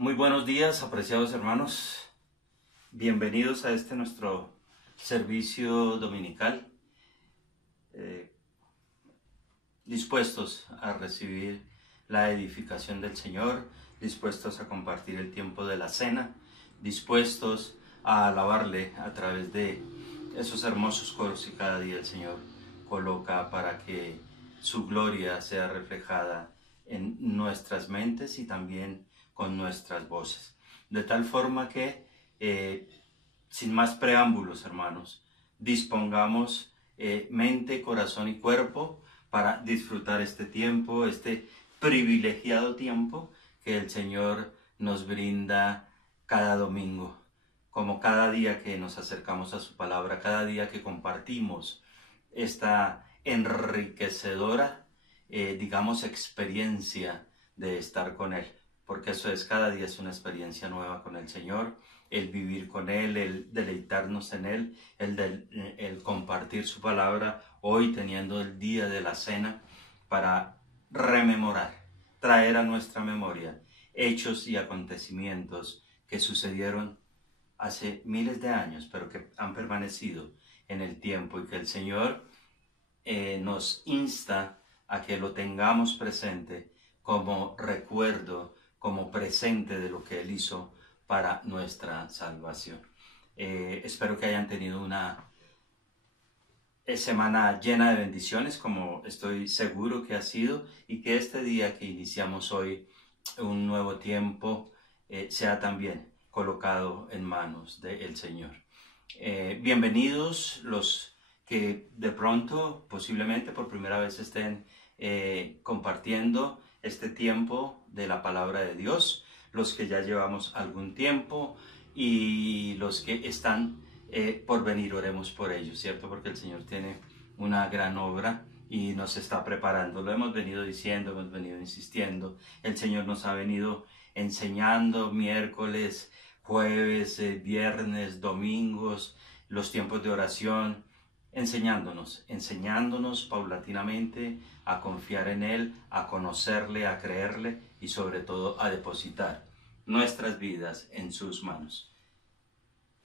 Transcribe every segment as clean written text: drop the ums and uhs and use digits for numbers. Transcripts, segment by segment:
Muy buenos días, apreciados hermanos. Bienvenidos a este nuestro servicio dominical. Dispuestos a recibir la edificación del Señor, dispuestos a compartir el tiempo de la cena, dispuestos a alabarle a través de esos hermosos coros que cada día el Señor coloca para que su gloria sea reflejada en nuestras mentes y también con nuestras voces. De tal forma que, sin más preámbulos, hermanos, dispongamos mente, corazón y cuerpo para disfrutar este tiempo, este privilegiado tiempo que el Señor nos brinda cada domingo. Como cada día que nos acercamos a su palabra, cada día que compartimos esta enriquecedora, experiencia de estar con Él. Porque eso es, cada día es una experiencia nueva con el Señor, el vivir con Él, el deleitarnos en Él, el compartir su palabra, hoy teniendo el día de la cena para rememorar, traer a nuestra memoria hechos y acontecimientos que sucedieron hace miles de años, pero que han permanecido en el tiempo y que el Señor nos insta a que lo tengamos presente como recuerdo, como presente de lo que Él hizo para nuestra salvación. Espero que hayan tenido una semana llena de bendiciones, como estoy seguro que ha sido, y que este día que iniciamos hoy un nuevo tiempo sea también colocado en manos del Señor. Bienvenidos los que de pronto, posiblemente por primera vez estén compartiendo este tiempo de la palabra de Dios, los que ya llevamos algún tiempo y los que están por venir, oremos por ellos, ¿cierto? Porque el Señor tiene una gran obra y nos está preparando. Lo hemos venido diciendo, hemos venido insistiendo. El Señor nos ha venido enseñando miércoles, jueves, viernes, domingos, los tiempos de oración, enseñándonos paulatinamente a confiar en Él, a conocerle, a creerle y sobre todo a depositar nuestras vidas en sus manos.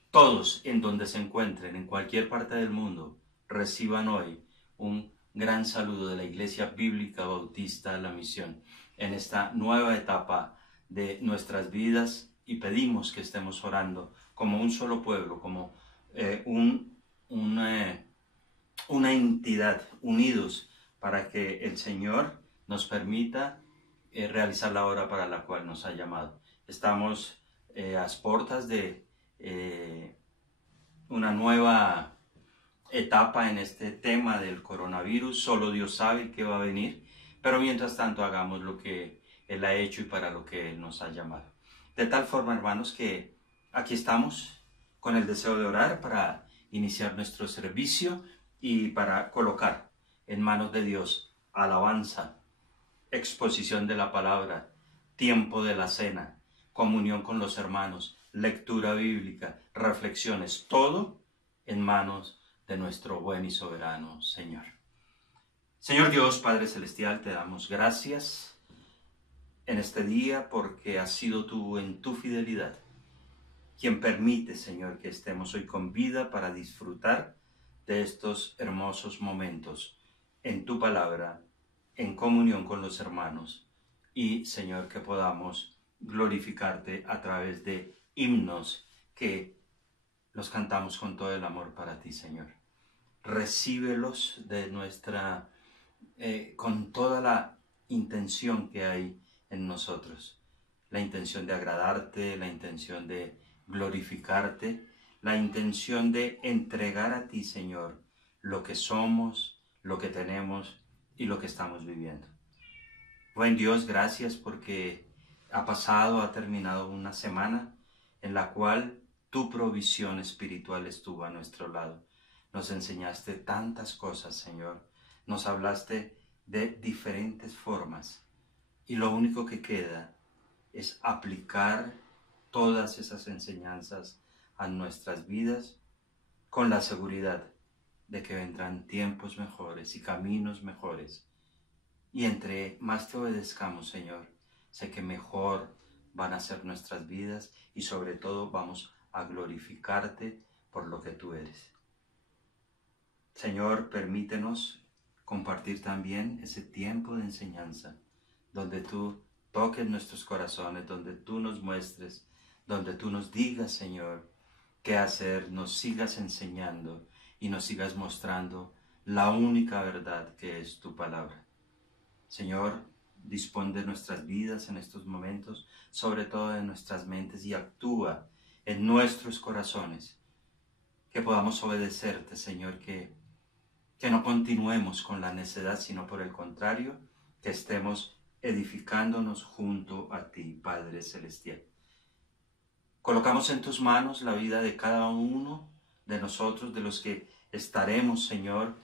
Todos en donde se encuentren, en cualquier parte del mundo, reciban hoy un gran saludo de la Iglesia Bíblica Bautista La Misión en esta nueva etapa de nuestras vidas, y pedimos que estemos orando como un solo pueblo, como una entidad, unidos, para que el Señor nos permita realizar la obra para la cual nos ha llamado. Estamos a las puertas de una nueva etapa en este tema del coronavirus. Solo Dios sabe qué va a venir, pero mientras tanto hagamos lo que Él ha hecho y para lo que Él nos ha llamado. De tal forma, hermanos, que aquí estamos con el deseo de orar para iniciar nuestro servicio y para colocar en manos de Dios alabanza, exposición de la palabra, tiempo de la cena, comunión con los hermanos, lectura bíblica, reflexiones, todo en manos de nuestro buen y soberano Señor. Señor Dios, Padre Celestial, te damos gracias en este día porque has sido tú en tu fidelidad quien permite, Señor, que estemos hoy con vida para disfrutar de estos hermosos momentos en tu palabra, en comunión con los hermanos y, Señor, que podamos glorificarte a través de himnos que los cantamos con todo el amor para ti, Señor. Recíbelos de con toda la intención que hay en nosotros, la intención de agradarte, la intención de glorificarte, la intención de entregar a ti, Señor, lo que somos, lo que tenemos y lo que estamos viviendo. Buen Dios, gracias porque ha terminado una semana en la cual tu provisión espiritual estuvo a nuestro lado. Nos enseñaste tantas cosas, Señor. Nos hablaste de diferentes formas. Y lo único que queda es aplicar todas esas enseñanzas a nuestras vidas con la seguridad de que vendrán tiempos mejores y caminos mejores. Y entre más te obedezcamos, Señor, sé que mejor van a ser nuestras vidas y sobre todo vamos a glorificarte por lo que tú eres. Señor, permítenos compartir también ese tiempo de enseñanza, donde tú toques nuestros corazones, donde tú nos muestres, donde tú nos digas, Señor, qué hacer, nos sigas enseñando y nos sigas mostrando la única verdad que es tu palabra. Señor, dispón de nuestras vidas en estos momentos, sobre todo de nuestras mentes, y actúa en nuestros corazones, que podamos obedecerte, Señor, que no continuemos con la necedad, sino por el contrario, que estemos edificándonos junto a ti, Padre Celestial. Colocamos en tus manos la vida de cada uno de nosotros, de los que estaremos, Señor,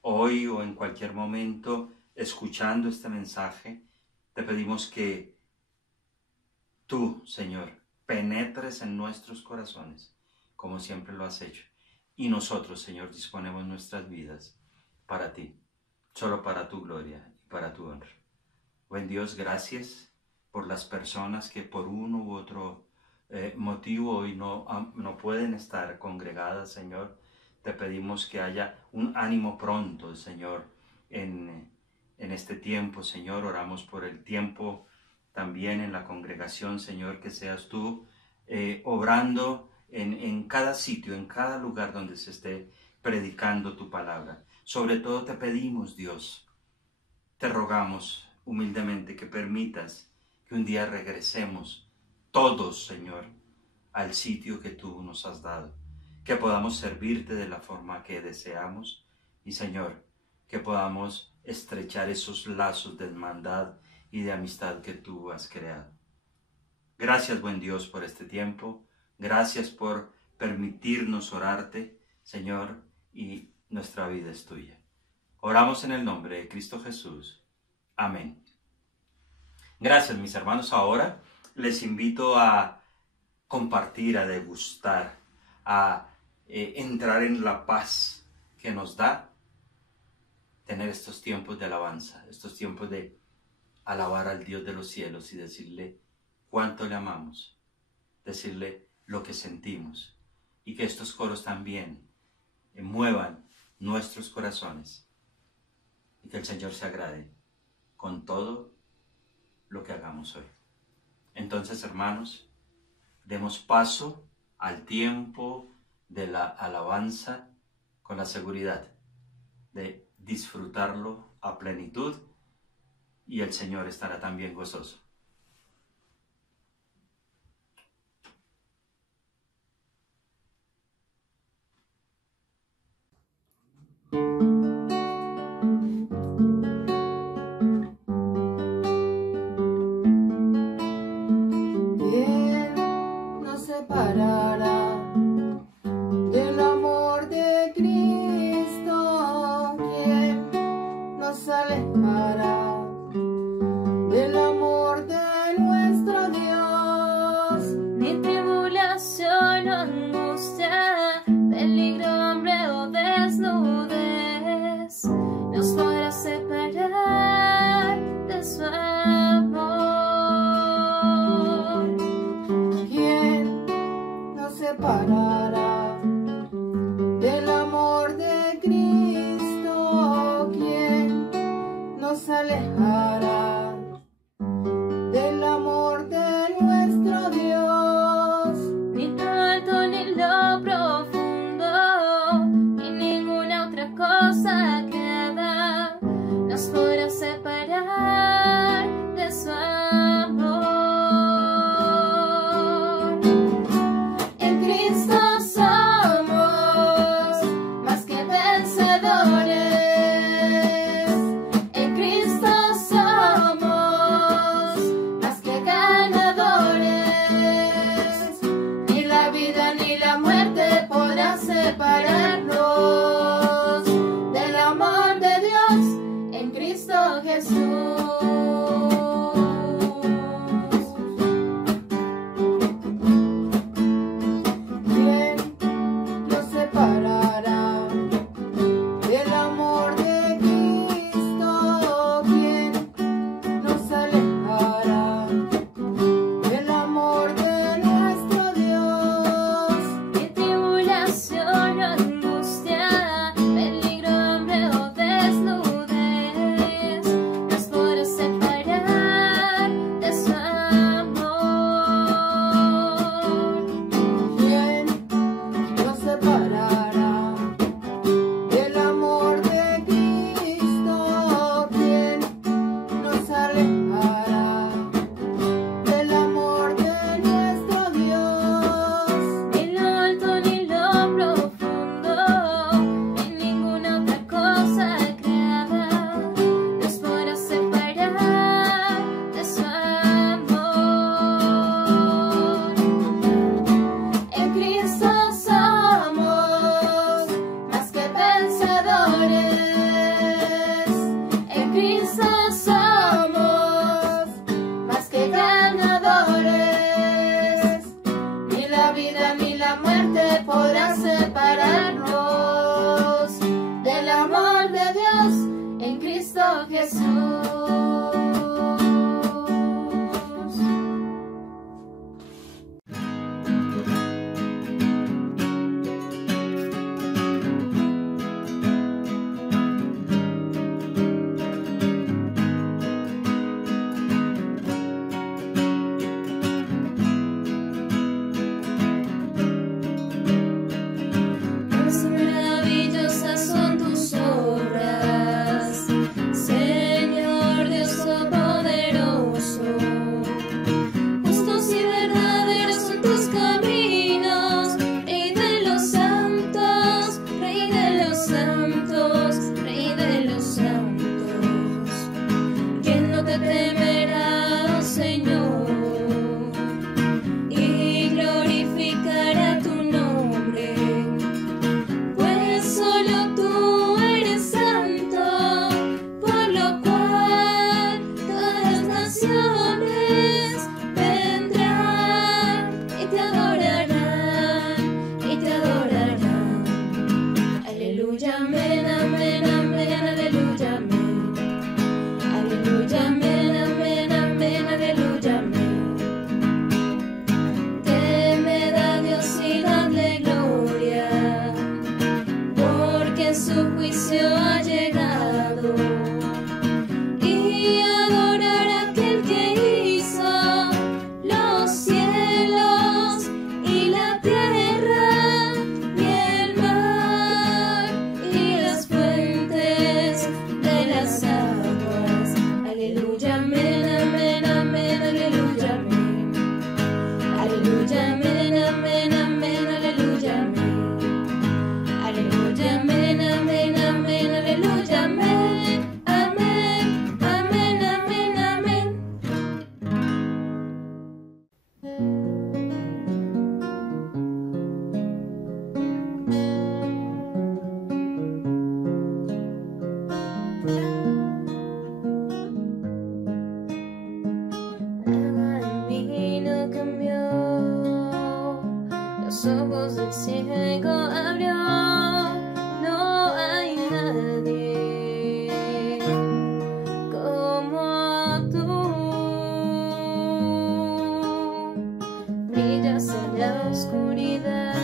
hoy o en cualquier momento escuchando este mensaje. Te pedimos que tú, Señor, penetres en nuestros corazones, como siempre lo has hecho. Y nosotros, Señor, disponemos nuestras vidas para ti, solo para tu gloria y para tu honra. Buen Dios, gracias por las personas que por uno u otro motivo hoy no pueden estar congregadas, Señor. Te pedimos que haya un ánimo pronto, Señor, en este tiempo, Señor. Oramos por el tiempo también en la congregación, Señor, que seas tú obrando en cada sitio, en cada lugar donde se esté predicando tu palabra. Sobre todo te pedimos, Dios, te rogamos humildemente que permitas que un día regresemos todos, Señor, al sitio que tú nos has dado, que podamos servirte de la forma que deseamos y, Señor, que podamos estrechar esos lazos de hermandad y de amistad que tú has creado. Gracias, buen Dios, por este tiempo. Gracias por permitirnos orarte, Señor, y nuestra vida es tuya. Oramos en el nombre de Cristo Jesús. Amén. Gracias, mis hermanos. Ahora les invito a compartir, a degustar, a entrar en la paz que nos da tener estos tiempos de alabanza, estos tiempos de alabar al Dios de los cielos y decirle cuánto le amamos, decirle lo que sentimos, y que estos coros también muevan nuestros corazones y que el Señor se agrade con todo lo que hagamos hoy. Entonces, hermanos, demos paso al tiempo de la alabanza con la seguridad de disfrutarlo a plenitud, y el Señor estará también gozoso. ¿Quién nos separará del amor de Cristo? ¿Quién nos alejará del amor ojos del ciego abrió. No hay nadie como tú. Brillas en la oscuridad,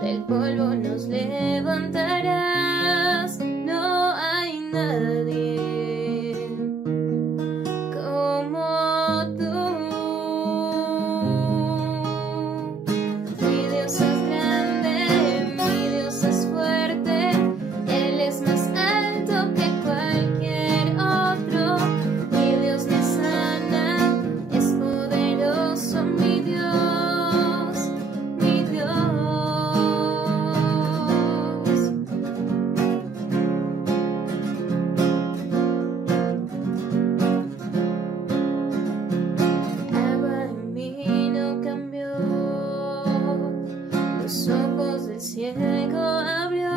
del polvo nos levantarás. No hay nadie como tú. Mi Dios es grande, mi Dios es fuerte, Él es más alto que cualquier otro. Mi Dios me sana, es poderoso, mi Dios, mi Dios. Agua en vino cambió, los ojos del ciego abrió.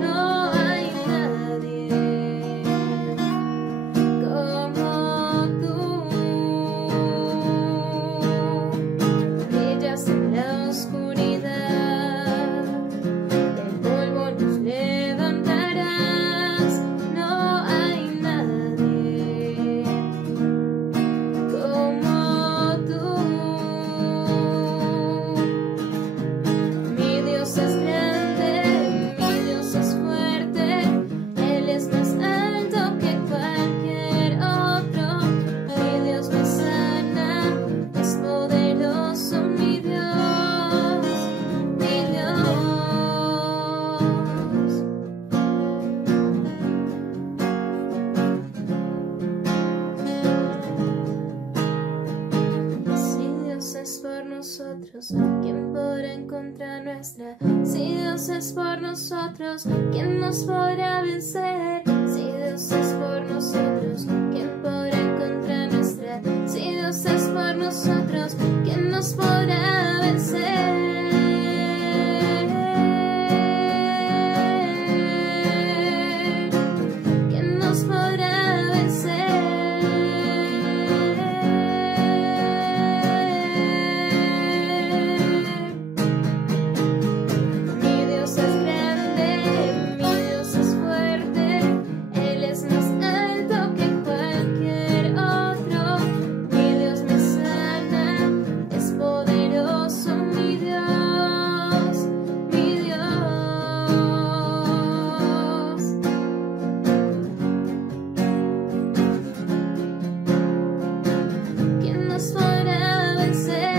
No hay nadie como tú. Brillas en la oscuridad, del polvo nos levantarás. No hay nadie como tú. Mi Dios es grande, mi Dios es fuerte, Él es más alto que cualquier otro. Mi Dios me sana, es poderoso, mi Dios, mi Dios. Si Dios es por nosotros, ¿quién podrá encontrar nuestra? Si Dios es por nosotros, ¿quién nos podrá vencer? Si Dios es por nosotros, ¿quién podrá encontrar nuestra? Si Dios es por nosotros, ¿quién nos podrá vencer? ¿Quién nos podrá vencer? Mi Dios es grande, mi Dios es fuerte, Él es más alto que cualquier otro. Mi Dios me sana, es poderoso, mi Dios, mi Dios. ¿Quién nos podrá vencer?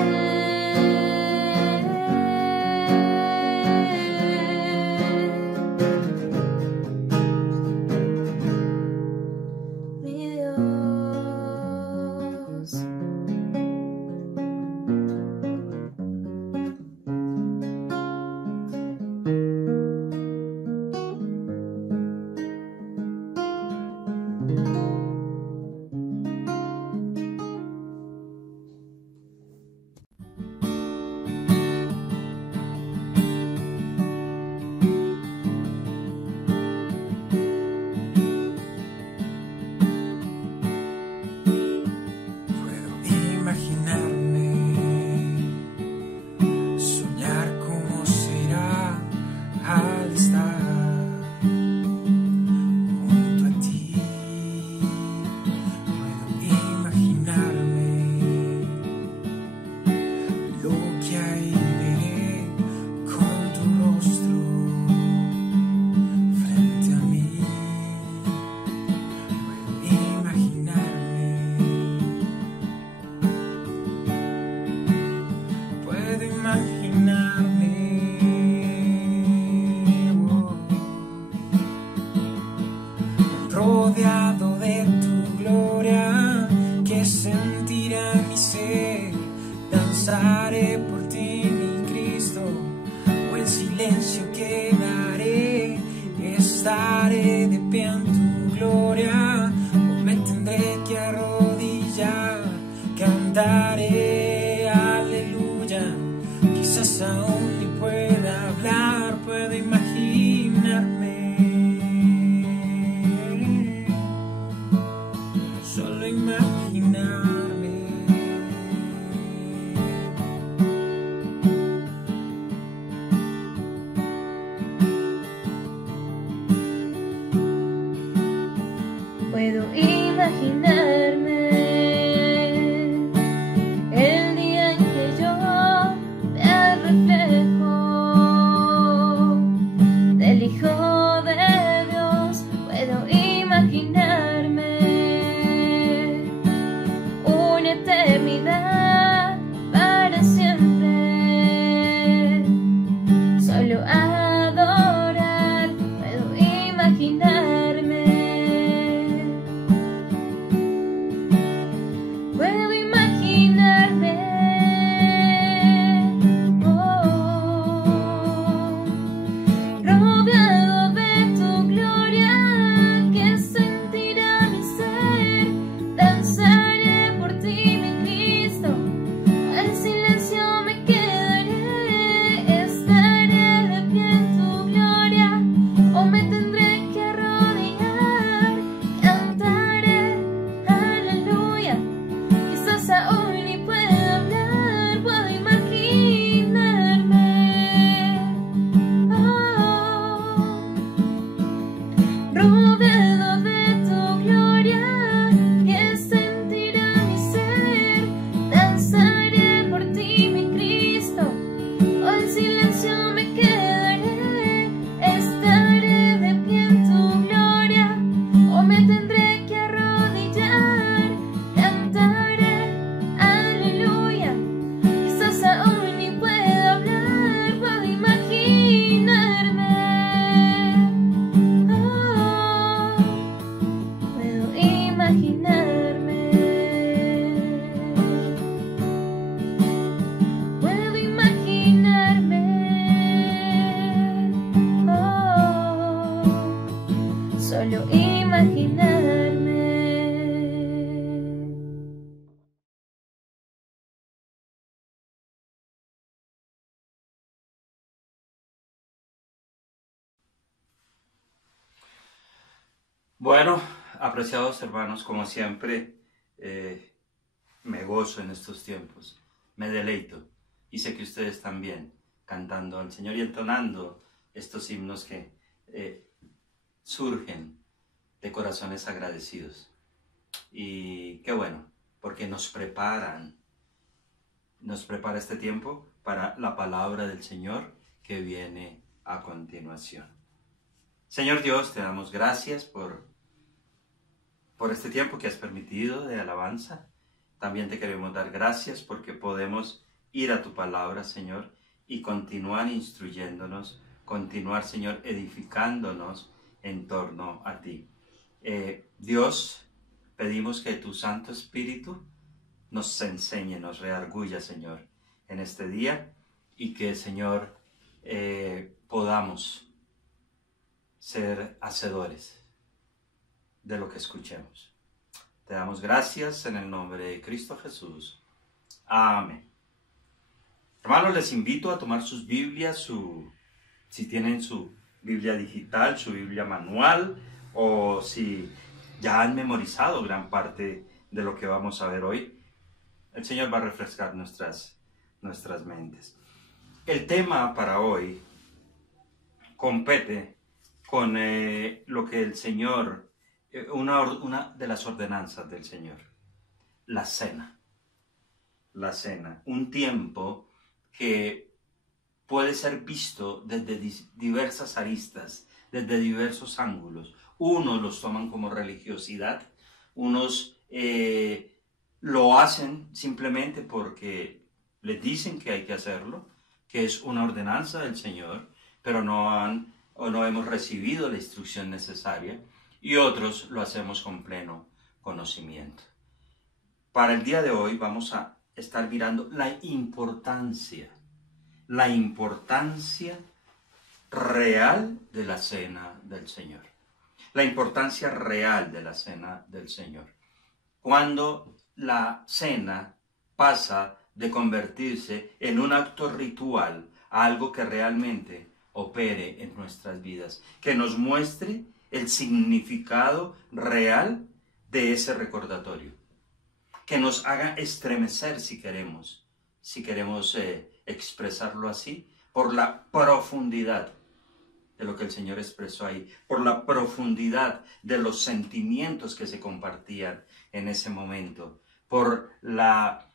Mi Dios. Puedo imaginarme, soñar cómo será al estar junto a ti. Puedo imaginarme lo que ahí veré con tu rostro frente a mí. Puedo imaginarme. Puedo imaginarme rodeado de tu gloria, que sentirá mi ser. Danzaré por ti, mi Cristo, o en silencio quedaré. Estaré de pie en tu gloria, o me tendré que arrodillar. Cantaré aleluya, quizás aún ni pueda hablar. Puedo imaginarme, solo imaginarme. Bueno, apreciados hermanos, como siempre, me gozo en estos tiempos, me deleito y sé que ustedes también cantando al Señor y entonando estos himnos que surgen de corazones agradecidos. Y qué bueno, porque nos prepara este tiempo para la palabra del Señor que viene a continuación. Señor Dios, te damos gracias por este tiempo que has permitido de alabanza. También te queremos dar gracias porque podemos ir a tu palabra, Señor, y continuar instruyéndonos, continuar, Señor, edificándonos en torno a ti. Dios, pedimos que tu Santo Espíritu nos enseñe, nos redarguya, Señor, en este día y que, Señor, podamos ser hacedores de lo que escuchemos. Te damos gracias en el nombre de Cristo Jesús. Amén. Hermanos, les invito a tomar sus Biblias, si tienen su Biblia digital, su Biblia manual, o si ya han memorizado gran parte de lo que vamos a ver hoy. El Señor va a refrescar nuestras mentes. El tema para hoy compete con lo que el Señor, una de las ordenanzas del Señor, la cena. La cena, un tiempo que puede ser visto desde diversas aristas, desde diversos ángulos. Unos los toman como religiosidad, unos lo hacen simplemente porque les dicen que hay que hacerlo, que es una ordenanza del Señor, pero no hemos recibido la instrucción necesaria, y otros lo hacemos con pleno conocimiento. Para el día de hoy vamos a estar mirando la importancia real de la cena del Señor. La importancia real de la cena del Señor. Cuando la cena pasa de convertirse en un acto ritual a algo que realmente opere en nuestras vidas, que nos muestre el significado real de ese recordatorio, que nos haga estremecer si queremos expresarlo así, por la profundidad de lo que el Señor expresó ahí, por la profundidad de los sentimientos que se compartían en ese momento, por la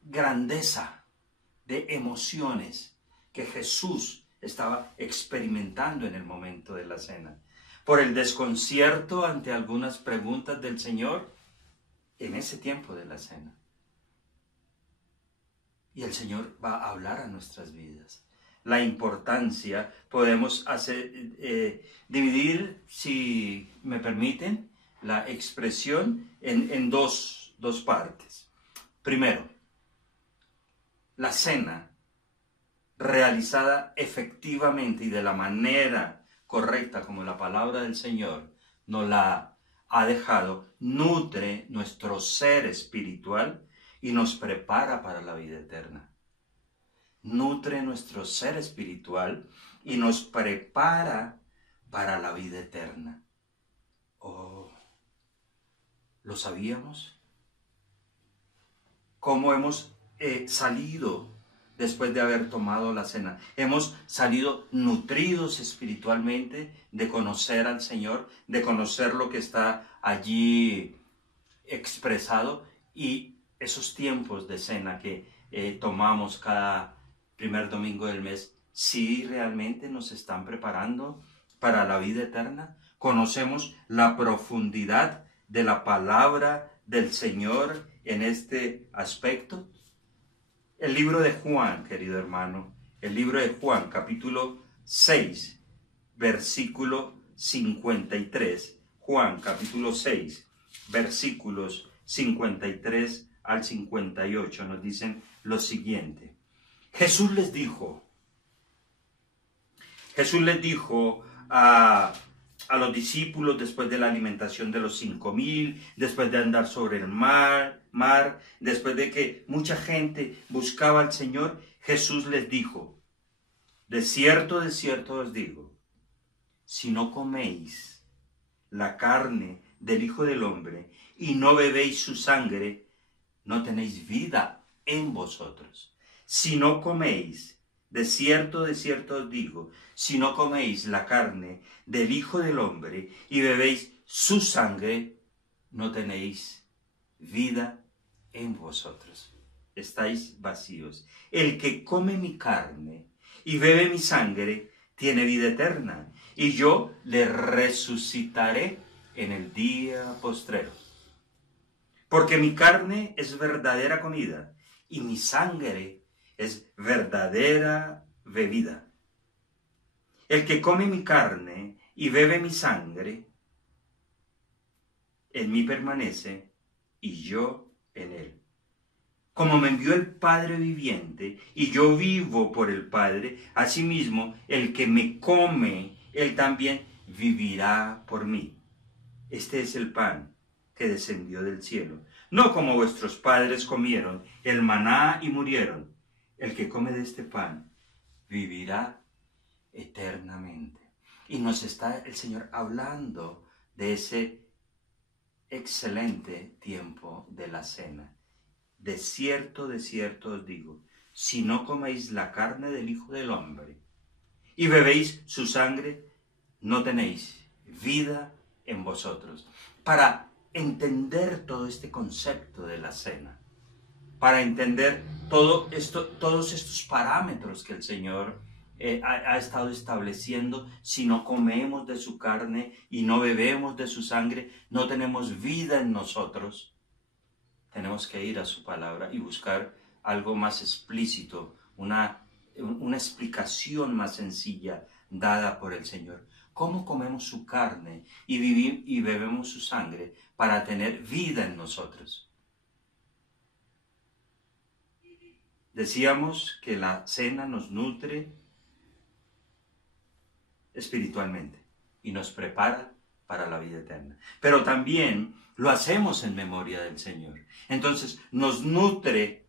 grandeza de emociones que Jesús estaba experimentando en el momento de la cena, por el desconcierto ante algunas preguntas del Señor en ese tiempo de la cena. Y el Señor va a hablar a nuestras vidas. La importancia podemos dividir, si me permiten, la expresión en dos partes. Primero, la cena realizada efectivamente y de la manera correcta como la palabra del Señor nos la ha dejado, nutre nuestro ser espiritual y nos prepara para la vida eterna. Nutre nuestro ser espiritual y nos prepara para la vida eterna. Oh, ¿lo sabíamos? ¿Cómo hemos salido después de haber tomado la cena? Hemos salido nutridos espiritualmente de conocer al Señor, de conocer lo que está allí expresado, y esos tiempos de cena que tomamos cada primer domingo del mes, ¿sí realmente nos están preparando para la vida eterna? ¿Conocemos la profundidad de la palabra del Señor en este aspecto? El libro de Juan, querido hermano, el libro de Juan, capítulo 6, versículo 53. Juan, capítulo 6, versículos 53 al 58 nos dicen lo siguiente. Jesús les dijo a los discípulos después de la alimentación de los 5,000, después de andar sobre el mar, después de que mucha gente buscaba al Señor, Jesús les dijo: de cierto os digo, si no coméis la carne del Hijo del Hombre y no bebéis su sangre, no tenéis vida en vosotros. Si no coméis, de cierto os digo, si no coméis la carne del Hijo del Hombre y bebéis su sangre, no tenéis vida en vosotros. Estáis vacíos. El que come mi carne y bebe mi sangre, tiene vida eterna, y yo le resucitaré en el día postrero. Porque mi carne es verdadera comida, y mi sangre es verdadera bebida. El que come mi carne y bebe mi sangre, en mí permanece, y yo en él. Como me envió el Padre viviente, y yo vivo por el Padre, asimismo, el que me come, él también vivirá por mí. Este es el pan que descendió del cielo. No como vuestros padres comieron el maná y murieron. El que come de este pan vivirá eternamente. Y nos está el Señor hablando de ese excelente tiempo de la cena. De cierto os digo, si no coméis la carne del Hijo del Hombre y bebéis su sangre, no tenéis vida en vosotros. Para entender todo este concepto de la cena, para entender todos estos parámetros que el Señor ha estado estableciendo, si no comemos de su carne y no bebemos de su sangre, no tenemos vida en nosotros. Tenemos que ir a su palabra y buscar algo más explícito, una explicación más sencilla dada por el Señor. ¿Cómo comemos su carne y bebemos su sangre para tener vida en nosotros? Decíamos que la cena nos nutre espiritualmente y nos prepara para la vida eterna. Pero también lo hacemos en memoria del Señor. Entonces nos nutre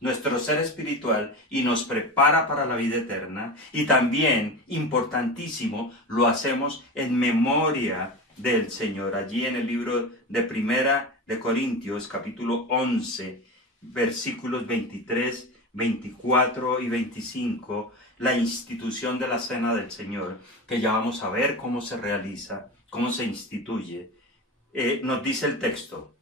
nuestro ser espiritual y nos prepara para la vida eterna. Y también, importantísimo, lo hacemos en memoria del Señor. Allí en el libro de Primera de Corintios, capítulo 11, versículos 23, 24 y 25, la institución de la Cena del Señor, que ya vamos a ver cómo se realiza, cómo se instituye. Nos dice el texto,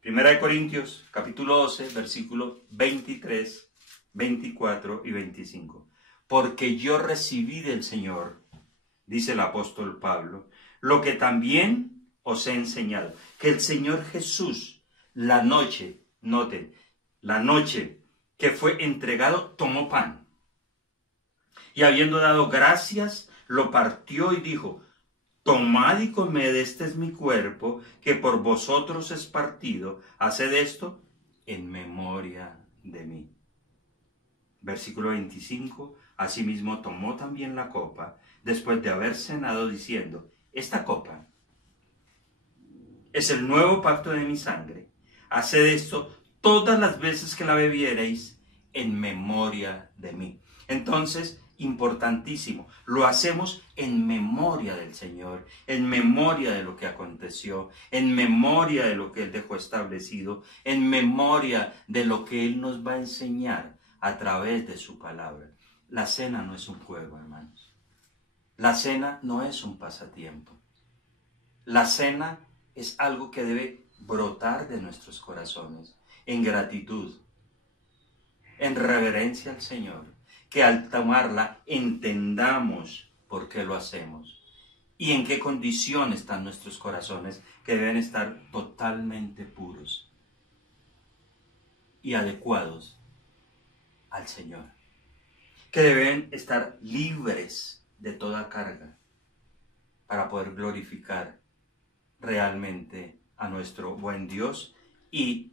Primera de Corintios, capítulo 12, versículos 23, 24 y 25. Porque yo recibí del Señor, dice el apóstol Pablo, lo que también os he enseñado, que el Señor Jesús, la noche, noten, la noche que fue entregado, tomó pan. Y habiendo dado gracias, lo partió y dijo, tomad y comed, este es mi cuerpo, que por vosotros es partido. Haced esto en memoria de mí. Versículo 25. Asimismo tomó también la copa, después de haber cenado, diciendo, esta copa es el nuevo pacto de mi sangre. Haced esto todas las veces que la bebiereis en memoria de mí. Entonces, importantísimo, lo hacemos en memoria del Señor, en memoria de lo que aconteció, en memoria de lo que Él dejó establecido, en memoria de lo que Él nos va a enseñar a través de su palabra. La cena no es un juego, hermanos. La cena no es un pasatiempo. La cena es algo que debe brotar de nuestros corazones en gratitud, en reverencia al Señor, que al tomarla entendamos por qué lo hacemos y en qué condición están nuestros corazones, que deben estar totalmente puros y adecuados al Señor, que deben estar libres de toda carga para poder glorificar realmente a nuestro buen Dios y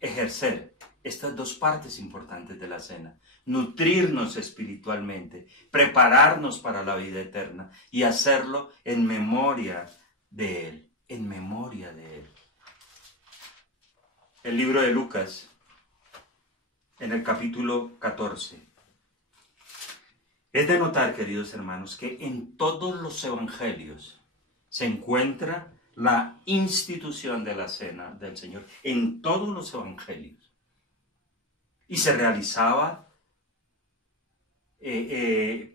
ejercer estas dos partes importantes de la cena: nutrirnos espiritualmente, prepararnos para la vida eterna y hacerlo en memoria de Él, en memoria de Él. El libro de Lucas, en el capítulo 14, Es de notar, queridos hermanos, que en todos los evangelios se encuentra la institución de la cena del Señor, en todos los evangelios. Y se realizaba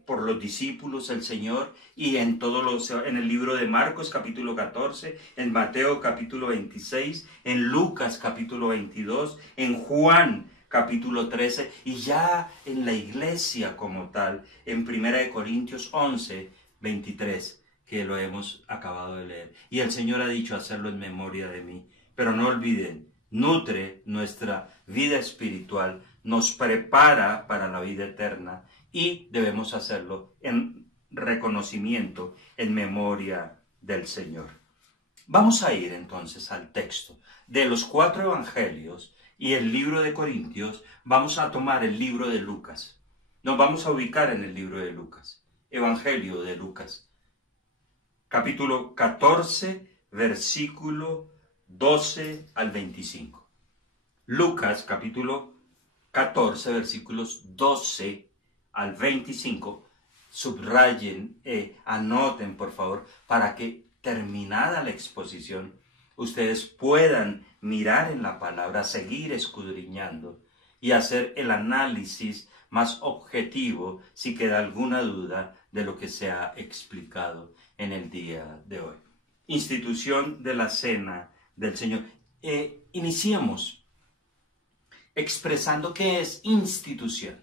por los discípulos del Señor, y en el libro de Marcos capítulo 14, en Mateo capítulo 26, en Lucas capítulo 22, en Juan capítulo 13, y ya en la iglesia como tal, en 1 Corintios 11, 23, que lo hemos acabado de leer. Y el Señor ha dicho hacerlo en memoria de mí. Pero no olviden, nutre nuestra vida espiritual, nos prepara para la vida eterna, y debemos hacerlo en reconocimiento, en memoria del Señor. Vamos a ir entonces al texto. De los 4 evangelios y el libro de Corintios, vamos a tomar el libro de Lucas. Nos vamos a ubicar en el libro de Lucas, Evangelio de Lucas, capítulo 14, versículo 12 al 25. Lucas, capítulo 14, versículos 12 al 25, subrayen, anoten por favor, para que terminada la exposición, ustedes puedan mirar en la palabra, seguir escudriñando y hacer el análisis más objetivo si queda alguna duda de lo que se ha explicado en el día de hoy. Institución de la cena del Señor. Iniciemos expresando qué es institución.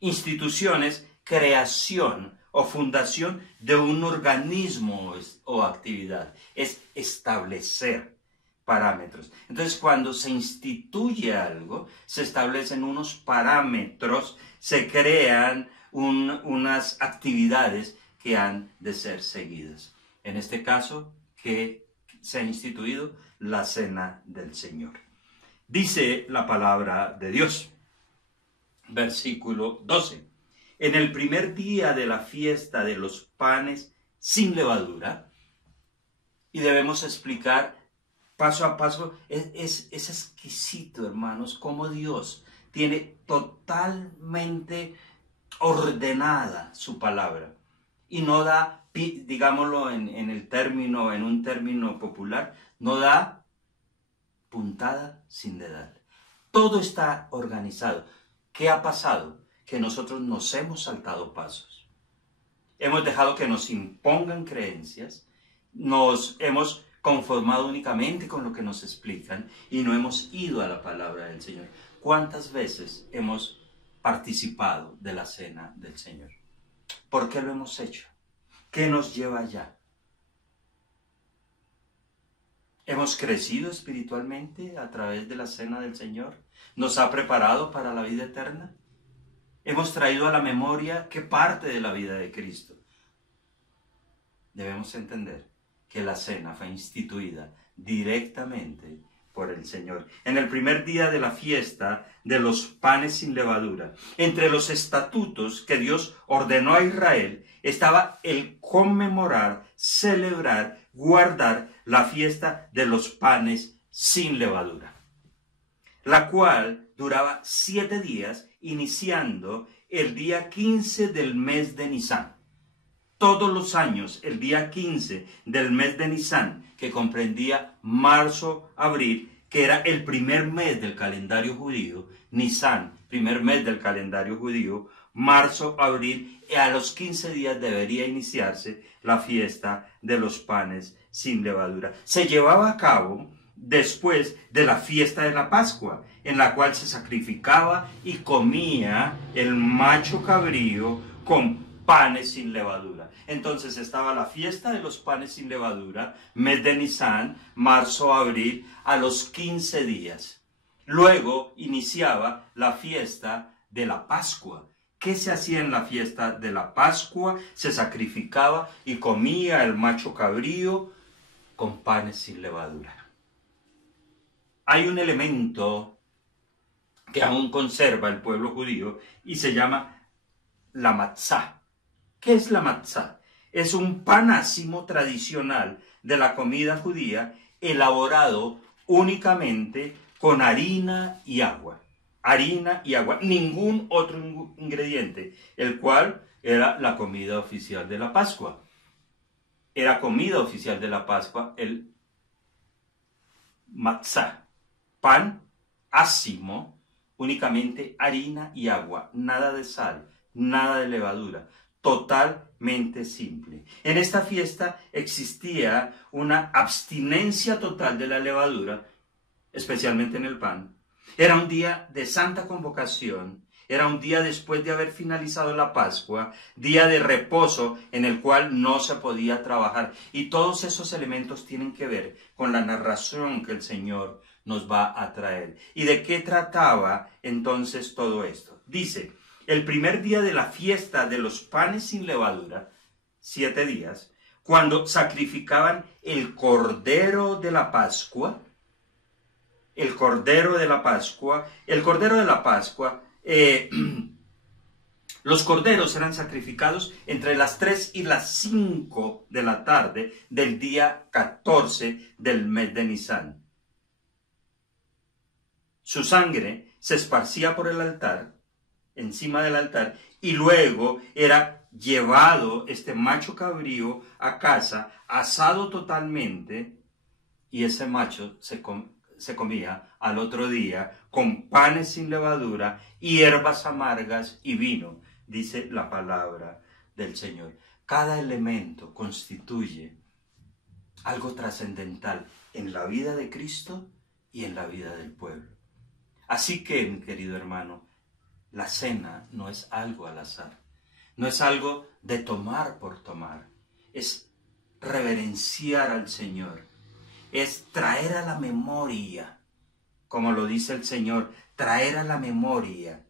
Institución es creación o fundación de un organismo o actividad. Es establecer parámetros. Entonces, cuando se instituye algo, se establecen unos parámetros, se crean unas actividades que han de ser seguidas. En este caso, que se ha instituido la cena del Señor. Dice la palabra de Dios. Versículo 12. En el primer día de la fiesta de los panes sin levadura, y debemos explicar paso a paso, es exquisito, hermanos, cómo Dios tiene totalmente ordenada su palabra, y no da, digámoslo en un término popular, no da puntada sin dedal. Todo está organizado. ¿Qué ha pasado? Que nosotros nos hemos saltado pasos. Hemos dejado que nos impongan creencias, nos hemos conformado únicamente con lo que nos explican y no hemos ido a la palabra del Señor. ¿Cuántas veces hemos participado de la cena del Señor? ¿Por qué lo hemos hecho? ¿Qué nos lleva allá? ¿Hemos crecido espiritualmente a través de la cena del Señor? ¿Nos ha preparado para la vida eterna? ¿Hemos traído a la memoria qué parte de la vida de Cristo? Debemos entender que la cena fue instituida directamente por el Señor. En el primer día de la fiesta de los panes sin levadura, entre los estatutos que Dios ordenó a Israel, estaba el conmemorar, celebrar, guardar la fiesta de los panes sin levadura, la cual duraba 7 días, iniciando el día 15 del mes de Nisán. Todos los años, el día 15 del mes de Nisán, que comprendía marzo, abril, que era el primer mes del calendario judío, Nisán, primer mes del calendario judío, marzo, abril, y a los 15 días debería iniciarse la fiesta de los panes sin levadura. Se llevaba a cabo después de la fiesta de la Pascua, en la cual se sacrificaba y comía el macho cabrío con panes sin levadura. Entonces estaba la fiesta de los panes sin levadura, mes de Nisán, marzo, abril, a los 15 días. Luego iniciaba la fiesta de la Pascua. ¿Qué se hacía en la fiesta de la Pascua? Se sacrificaba y comía el macho cabrío con panes sin levadura. Hay un elemento que aún conserva el pueblo judío y se llama la matzá. ¿Qué es la matzá? Es un pan ácimo tradicional de la comida judía elaborado únicamente con harina y agua. Harina y agua, ningún otro ingrediente, el cual era la comida oficial de la Pascua. Era comida oficial de la Pascua el matzá, pan ácimo, únicamente harina y agua, nada de sal, nada de levadura, totalmente simple. En esta fiesta existía una abstinencia total de la levadura, especialmente en el pan. Era un día de santa convocación, era un día después de haber finalizado la Pascua, día de reposo en el cual no se podía trabajar. Y todos esos elementos tienen que ver con la narración que el Señor nos va a traer. ¿Y de qué trataba entonces todo esto? Dice, el primer día de la fiesta de los panes sin levadura, 7 días, cuando sacrificaban el cordero de la Pascua, los corderos eran sacrificados entre las 3 y las 5 de la tarde del día 14 del mes de Nisán. Su sangre se esparcía por el altar, encima del altar, y luego era llevado este macho cabrío a casa, asado totalmente, y ese macho se comía al otro día con panes sin levadura, hierbas amargas y vino, dice la palabra del Señor. Cada elemento constituye algo trascendental en la vida de Cristo y en la vida del pueblo. Así que, mi querido hermano, la cena no es algo al azar, no es algo de tomar por tomar, es reverenciar al Señor, es traer a la memoria, como lo dice el Señor, traer a la memoria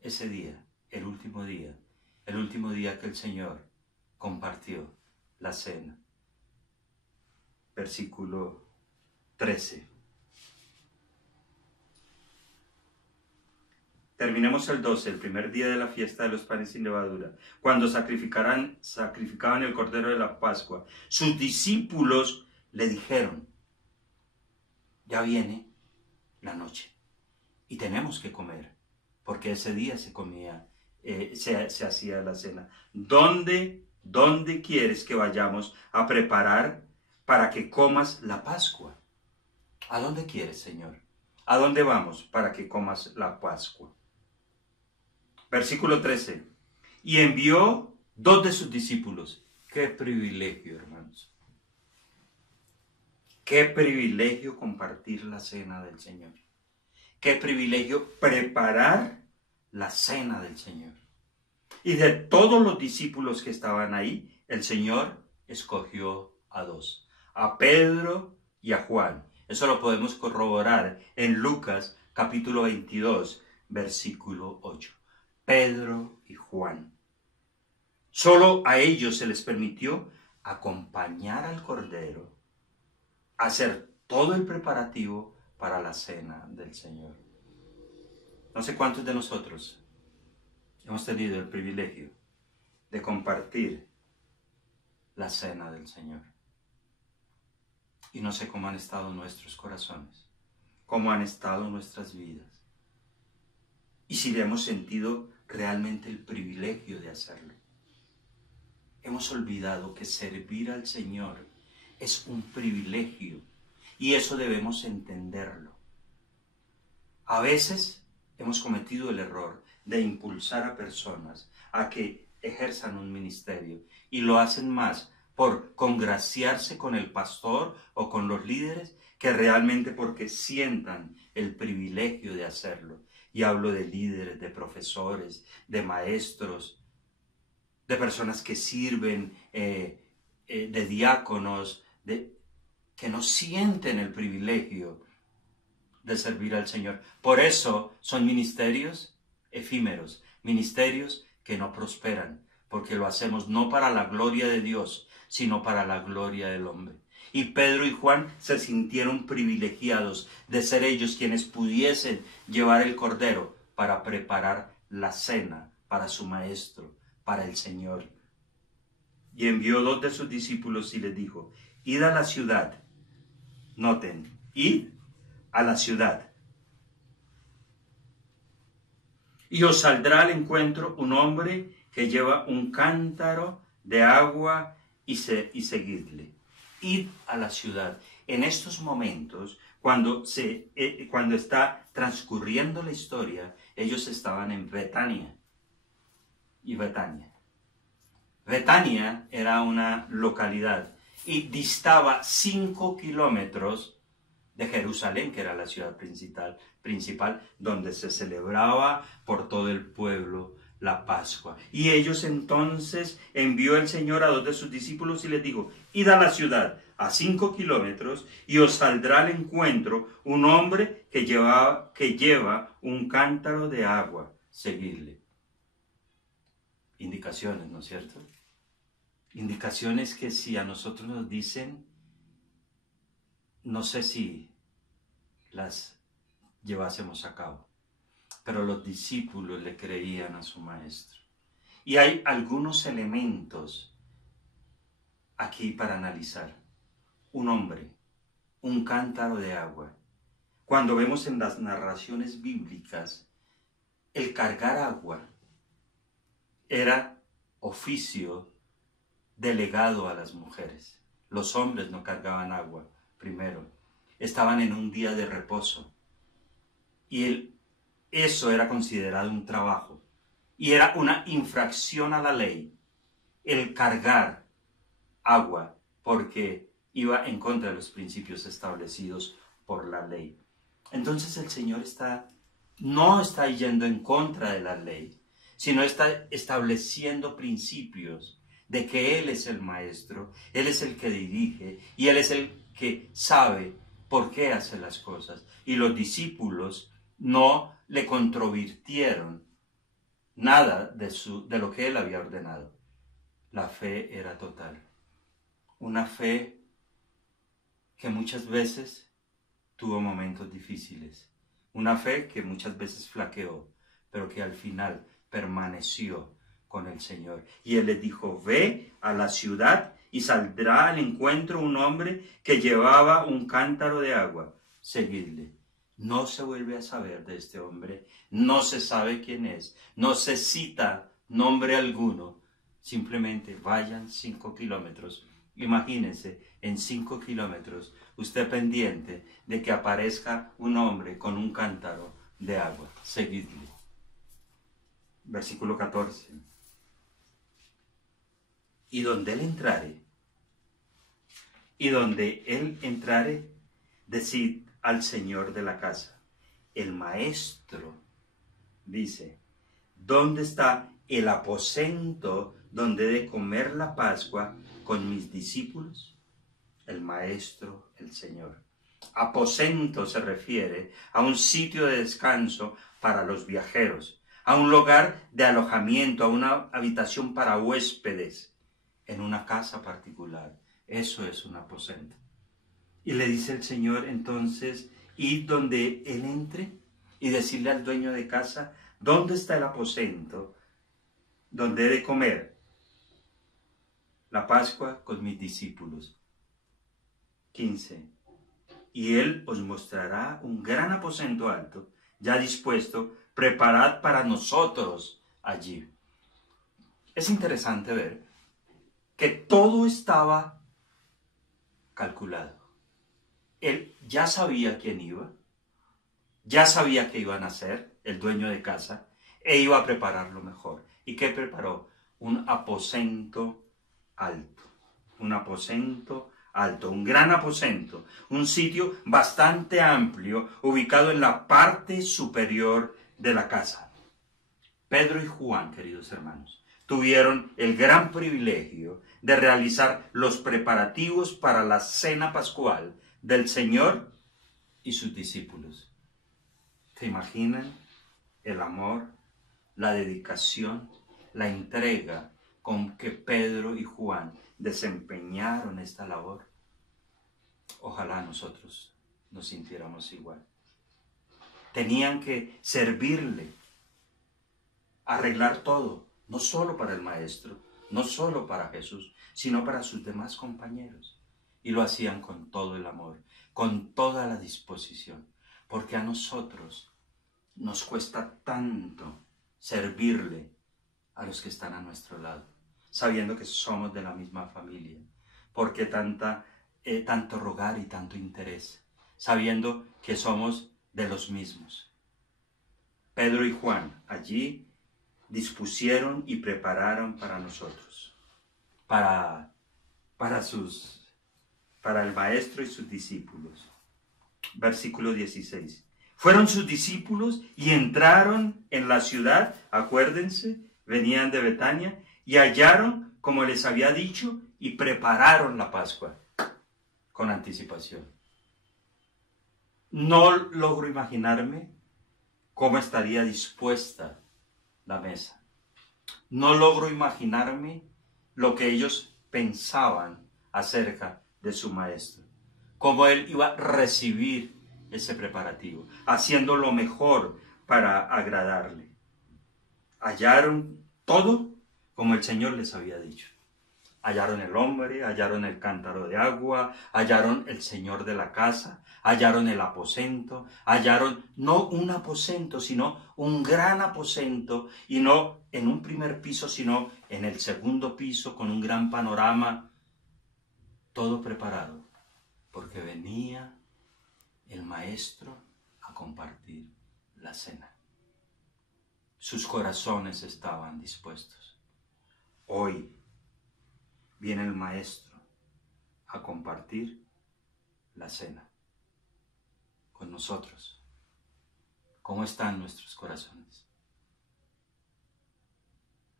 ese día, el último día que el Señor compartió la cena. Versículo 13. Terminemos el 12, el primer día de la fiesta de los panes sin levadura, cuando sacrificaban el cordero de la Pascua. Sus discípulos le dijeron, ya viene la noche y tenemos que comer, porque ese día se comía, se hacía la cena. ¿Dónde quieres que vayamos a preparar para que comas la Pascua? ¿A dónde quieres, Señor? ¿A dónde vamos para que comas la Pascua? Versículo 13. Y envió 2 de sus discípulos. ¡Qué privilegio, hermanos! ¡Qué privilegio compartir la cena del Señor! ¡Qué privilegio preparar la cena del Señor! Y de todos los discípulos que estaban ahí, el Señor escogió a 2. A Pedro y a Juan. Eso lo podemos corroborar en Lucas capítulo 22, versículo 8. Pedro y Juan. Solo a ellos se les permitió acompañar al Cordero, hacer todo el preparativo para la cena del Señor. No sé cuántos de nosotros hemos tenido el privilegio de compartir la cena del Señor. Y no sé cómo han estado nuestros corazones, cómo han estado nuestras vidas. Y si le hemos sentido realmente el privilegio de hacerlo. Hemos olvidado que servir al Señor es un privilegio y eso debemos entenderlo. A veces hemos cometido el error de impulsar a personas a que ejerzan un ministerio y lo hacen más por congraciarse con el pastor o con los líderes que realmente porque sientan el privilegio de hacerlo. Y hablo de líderes, de profesores, de maestros, de personas que sirven, de diáconos, que no sienten el privilegio de servir al Señor. Por eso son ministerios efímeros, ministerios que no prosperan, porque lo hacemos no para la gloria de Dios, sino para la gloria del hombre. Y Pedro y Juan se sintieron privilegiados de ser ellos quienes pudiesen llevar el cordero para preparar la cena para su maestro, para el Señor. Y envió 2 de sus discípulos y les dijo, id a la ciudad. Noten, id a la ciudad. Y os saldrá al encuentro un hombre que lleva un cántaro de agua y seguidle. Id a la ciudad. En estos momentos, cuando está transcurriendo la historia, ellos estaban en Betania. Y Betania era una localidad y distaba 5 kilómetros de Jerusalén, que era la ciudad principal, donde se celebraba por todo el pueblo la Pascua. Y ellos entonces envió el Señor a 2 de sus discípulos y les dijo: id a la ciudad a 5 kilómetros y os saldrá al encuentro un hombre que lleva un cántaro de agua. Seguidle. Indicaciones, ¿no es cierto? Indicaciones que si a nosotros nos dicen, no sé si las llevásemos a cabo, pero los discípulos le creían a su maestro. Y hay algunos elementos aquí para analizar. Un hombre, un cántaro de agua. Cuando vemos en las narraciones bíblicas, el cargar agua era oficio delegado a las mujeres. Los hombres no cargaban agua primero. Estaban en un día de reposo. Y eso era considerado un trabajo. Y era una infracción a la ley el cargar agua, porque iba en contra de los principios establecidos por la ley. Entonces el Señor no está yendo en contra de la ley, sino está estableciendo principios de que Él es el maestro, Él es el que dirige y Él es el que sabe por qué hace las cosas. Y los discípulos no le controvirtieron nada de lo que Él había ordenado. La fe era total. Una fe que muchas veces tuvo momentos difíciles. Una fe que muchas veces flaqueó, pero que al final permaneció con el Señor. Y Él les dijo: ve a la ciudad y saldrá al encuentro un hombre que llevaba un cántaro de agua. Seguidle. No se vuelve a saber de este hombre, no se sabe quién es, no se cita nombre alguno. Simplemente vayan 5 kilómetros. Imagínense, en 5 kilómetros, usted pendiente de que aparezca un hombre con un cántaro de agua. Seguidle. Versículo 14. Y donde él entrare, decid al Señor de la casa: el maestro dice, ¿dónde está el aposento donde he de comer la Pascua con mis discípulos? El maestro, el Señor. Aposento se refiere a un sitio de descanso para los viajeros, a un lugar de alojamiento, a una habitación para huéspedes, en una casa particular. Eso es un aposento. Y le dice el Señor entonces: id donde él entre y decirle al dueño de casa: ¿dónde está el aposento donde he de comer la Pascua con mis discípulos? 15. Y él os mostrará un gran aposento alto, ya dispuesto, preparad para nosotros allí. Es interesante ver que todo estaba calculado. Él ya sabía quién iba, ya sabía qué iban a hacer, el dueño de casa, e iba a preparar lo mejor. ¿Y qué preparó? Un aposento alto, un aposento alto, un gran aposento, un sitio bastante amplio, ubicado en la parte superior de la casa. Pedro y Juan, queridos hermanos, tuvieron el gran privilegio de realizar los preparativos para la cena pascual del Señor y sus discípulos. ¿Se imaginan el amor, la dedicación, la entrega con que Pedro y Juan desempeñaron esta labor? Ojalá nosotros nos sintiéramos igual. Tenían que servirle, arreglar todo, no solo para el Maestro, no solo para Jesús, sino para sus demás compañeros. Y lo hacían con todo el amor, con toda la disposición, porque a nosotros nos cuesta tanto servirle a los que están a nuestro lado, sabiendo que somos de la misma familia. ¿Por qué tanto rogar y tanto interés? Sabiendo que somos de los mismos. Pedro y Juan allí dispusieron y prepararon para nosotros, para el maestro y sus discípulos. Versículo 16. Fueron sus discípulos y entraron en la ciudad, acuérdense, venían de Betania, y hallaron como les había dicho y prepararon la Pascua con anticipación. No logro imaginarme cómo estaría dispuesta la mesa. No logro imaginarme lo que ellos pensaban acerca de su maestro, cómo él iba a recibir ese preparativo, haciendo lo mejor para agradarle. Hallaron todo como el Señor les había dicho. Hallaron el hombre, hallaron el cántaro de agua, hallaron el señor de la casa, hallaron el aposento, hallaron no un aposento, sino un gran aposento, y no en un primer piso, sino en el segundo piso, con un gran panorama, todo preparado, porque venía el maestro a compartir la cena. Sus corazones estaban dispuestos. Hoy viene el maestro a compartir la cena con nosotros. ¿Cómo están nuestros corazones?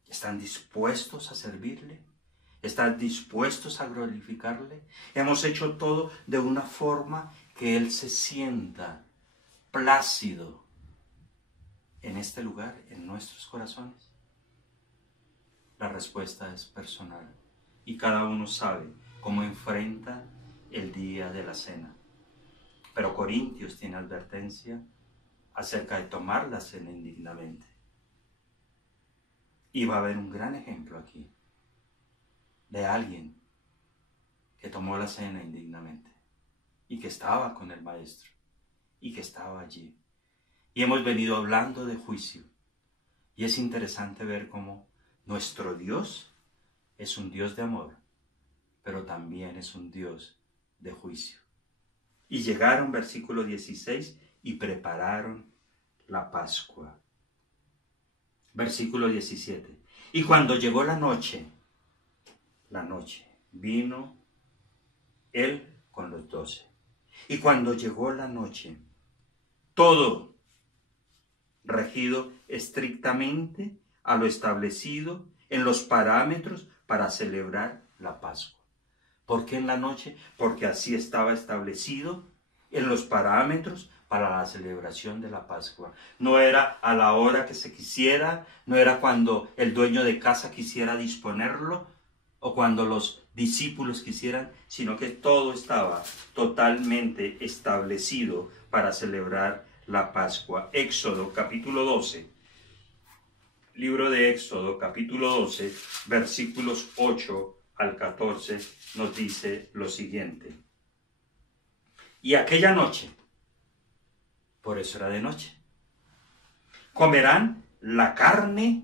¿Están dispuestos a servirle? ¿Están dispuestos a glorificarle? Hemos hecho todo de una forma que Él se sienta plácido en este lugar, en nuestros corazones. La respuesta es personal y cada uno sabe cómo enfrenta el día de la cena. Pero Corintios tiene advertencia acerca de tomar la cena indignamente. Y va a haber un gran ejemplo aquí de alguien que tomó la cena indignamente y que estaba con el maestro y que estaba allí. Y hemos venido hablando de juicio. Y es interesante ver cómo nuestro Dios es un Dios de amor, pero también es un Dios de juicio. Y llegaron, versículo 16, y prepararon la Pascua. Versículo 17. Y cuando llegó la noche, vino Él con los 12. Y cuando llegó la noche, todo regido estrictamente a lo establecido en los parámetros para celebrar la Pascua. ¿Por qué en la noche? Porque así estaba establecido en los parámetros para la celebración de la Pascua. No era a la hora que se quisiera, no era cuando el dueño de casa quisiera disponerlo o cuando los discípulos quisieran, sino que todo estaba totalmente establecido para celebrar la Pascua. Éxodo capítulo 12. Libro de Éxodo capítulo 12, versículos 8 al 14 nos dice lo siguiente. Y aquella noche, por eso era de noche, comerán la carne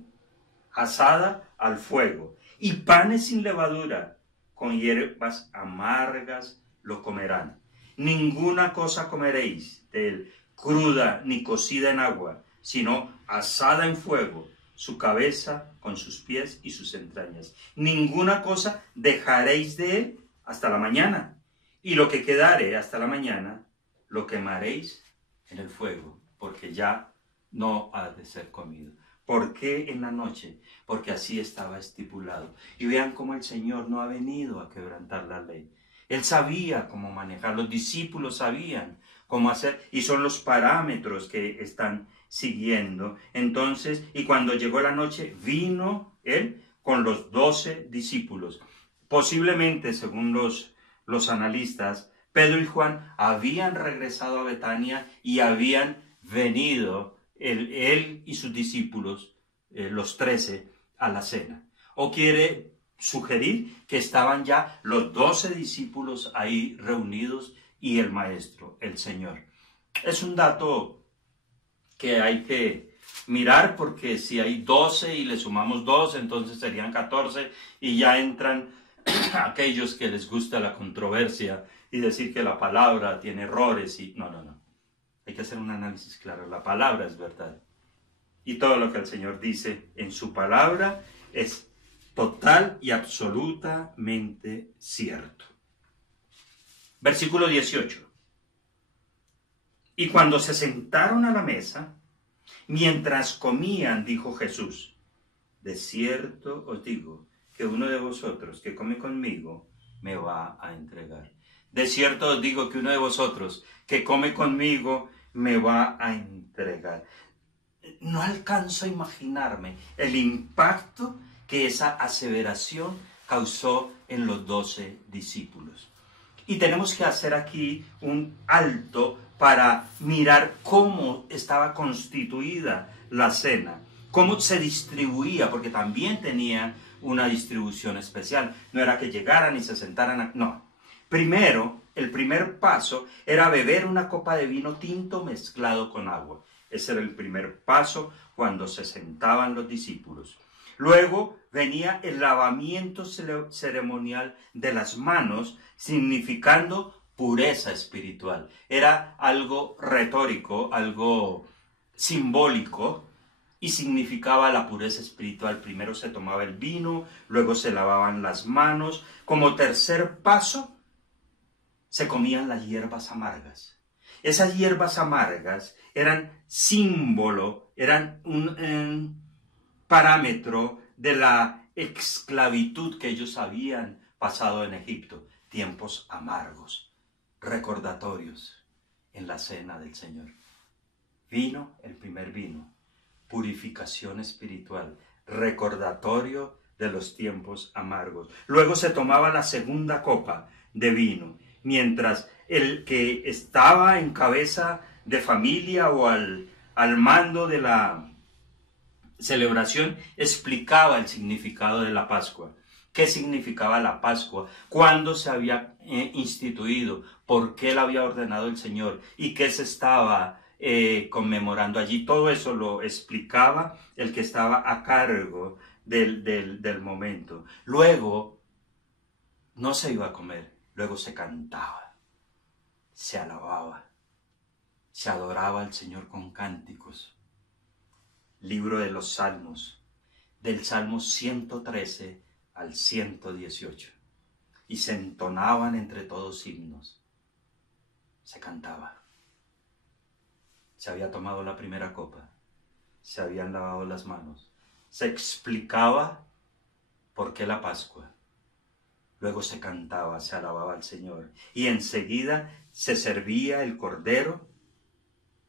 asada al fuego y panes sin levadura, con hierbas amargas lo comerán. Ninguna cosa comeréis de él, cruda ni cocida en agua, sino asada en fuego, su cabeza con sus pies y sus entrañas. Ninguna cosa dejaréis de él hasta la mañana, y lo que quedare hasta la mañana lo quemaréis en el fuego, porque ya no ha de ser comido. ¿Por qué en la noche? Porque así estaba estipulado. Y vean cómo el Señor no ha venido a quebrantar la ley. Él sabía cómo manejar, los discípulos sabían cómo hacer, y son los parámetros que están siguiendo. Entonces, y cuando llegó la noche, vino Él con los 12 discípulos. Posiblemente, según los analistas, Pedro y Juan habían regresado a Betania y habían venido él y sus discípulos, los 13, a la cena. O quiere sugerir que estaban ya los 12 discípulos ahí reunidos y el maestro, el Señor. Es un dato que hay que mirar, porque si hay 12 y le sumamos 2, entonces serían 14, y ya entran aquellos que les gusta la controversia y decir que la palabra tiene errores. Y no. Hay que hacer un análisis claro. La palabra es verdad. Y todo lo que el Señor dice en su palabra es total y absolutamente cierto. Versículo 18. Y cuando se sentaron a la mesa, mientras comían, dijo Jesús: de cierto os digo que uno de vosotros que come conmigo me va a entregar. De cierto os digo que uno de vosotros que come conmigo me va a entregar. No alcanzo a imaginarme el impacto que esa aseveración causó en los 12 discípulos. Y tenemos que hacer aquí un alto para mirar cómo estaba constituida la cena, cómo se distribuía, porque también tenía una distribución especial. No era que llegaran y se sentaran, no. Primero, el primer paso era beber una copa de vino tinto mezclado con agua. Ese era el primer paso cuando se sentaban los discípulos. Luego venía el lavamiento ceremonial de las manos, significando pureza espiritual. Era algo retórico, algo simbólico, y significaba la pureza espiritual. Primero se tomaba el vino, luego se lavaban las manos. Como tercer paso, se comían las hierbas amargas. Esas hierbas amargas eran símbolo, eran un parámetro de la esclavitud que ellos habían pasado en Egipto. Tiempos amargos, recordatorios en la cena del Señor. Vino, el primer vino, purificación espiritual, recordatorio de los tiempos amargos. Luego se tomaba la segunda copa de vino, mientras el que estaba en cabeza de familia o al mando de la celebración explicaba el significado de la Pascua. ¿Qué significaba la Pascua? ¿Cuándo se había instituido? ¿Por qué la había ordenado el Señor? ¿Y qué se estaba conmemorando allí? Todo eso lo explicaba el que estaba a cargo del momento. Luego, no se iba a comer, luego se cantaba, se alababa, se adoraba al Señor con cánticos. Libro de los Salmos, del Salmo 113 al 118. Y se entonaban entre todos himnos. Se cantaba. Se había tomado la primera copa. Se habían lavado las manos. Se explicaba por qué la Pascua. Luego se cantaba, se alababa al Señor. Y enseguida se servía el cordero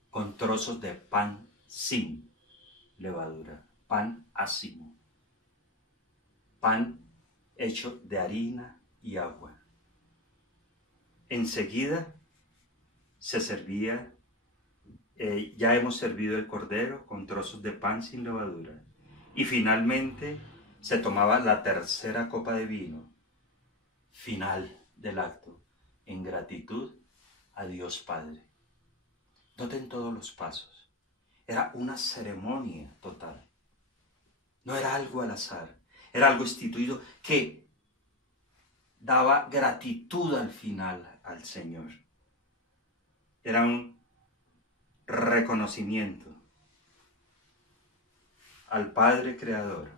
con trozos de pan sin levadura, pan ácimo, pan hecho de harina y agua. Enseguida se servía, ya hemos servido el cordero con trozos de pan sin levadura. Y finalmente se tomaba la tercera copa de vino, final del acto, en gratitud a Dios Padre. Noten todos los pasos. Era una ceremonia total. No era algo al azar. Era algo instituido que daba gratitud al final al Señor. Era un reconocimiento al Padre Creador,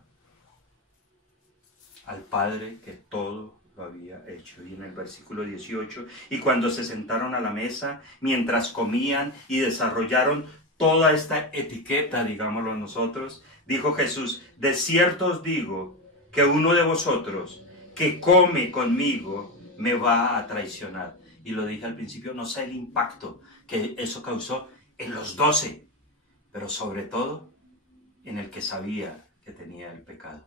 al Padre que todo lo había hecho. Y en el versículo 18, y cuando se sentaron a la mesa, mientras comían y desarrollaron toda esta etiqueta, digámoslo nosotros, dijo Jesús: de cierto os digo que uno de vosotros que come conmigo me va a traicionar. Y lo dije al principio, no sé el impacto que eso causó en los 12, pero sobre todo en el que sabía que tenía el pecado.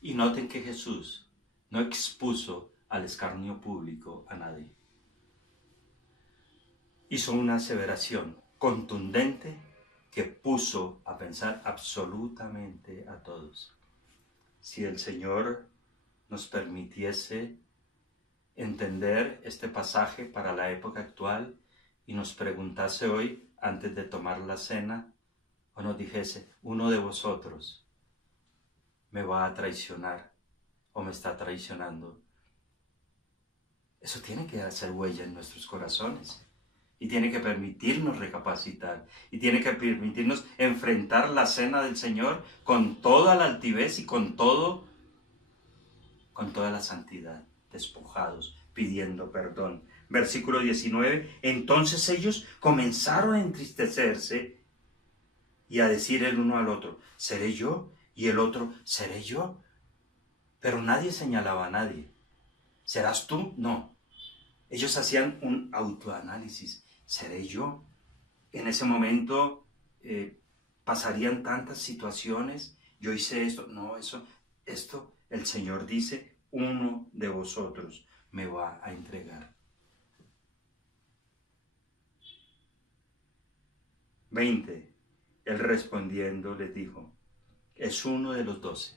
Y noten que Jesús no expuso al escarnio público a nadie. Hizo una aseveración contundente que puso a pensar absolutamente a todos. Si el Señor nos permitiese entender este pasaje para la época actual y nos preguntase hoy, antes de tomar la cena, o nos dijese, uno de vosotros me va a traicionar o me está traicionando, eso tiene que hacer huella en nuestros corazones y tiene que permitirnos recapacitar y tiene que permitirnos enfrentar la cena del Señor con toda la altivez y con toda la santidad, despojados, pidiendo perdón. Versículo 19, entonces ellos comenzaron a entristecerse y a decir el uno al otro, ¿seré yo? Y el otro, ¿seré yo? Pero nadie señalaba a nadie. ¿Serás tú? No. Ellos hacían un autoanálisis. ¿Seré yo? En ese momento pasarían tantas situaciones. Yo hice esto. No, esto el Señor dice, uno de vosotros me va a entregar. 20. Él respondiendo les dijo, es uno de los 12.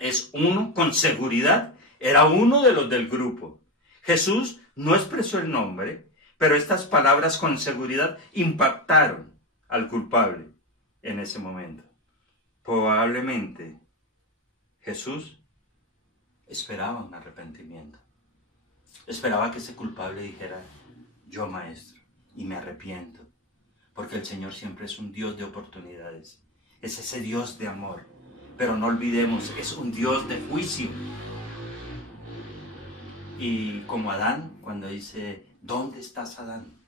Es uno con seguridad, era uno de los del grupo. Jesús no expresó el nombre, pero estas palabras con seguridad impactaron al culpable en ese momento. Probablemente Jesús esperaba un arrepentimiento. Esperaba que ese culpable dijera, yo maestro, y me arrepiento. Porque el Señor siempre es un Dios de oportunidades. Es ese Dios de amor. Pero no olvidemos, es un Dios de juicio. Y como Adán, cuando dice, ¿dónde estás, Adán?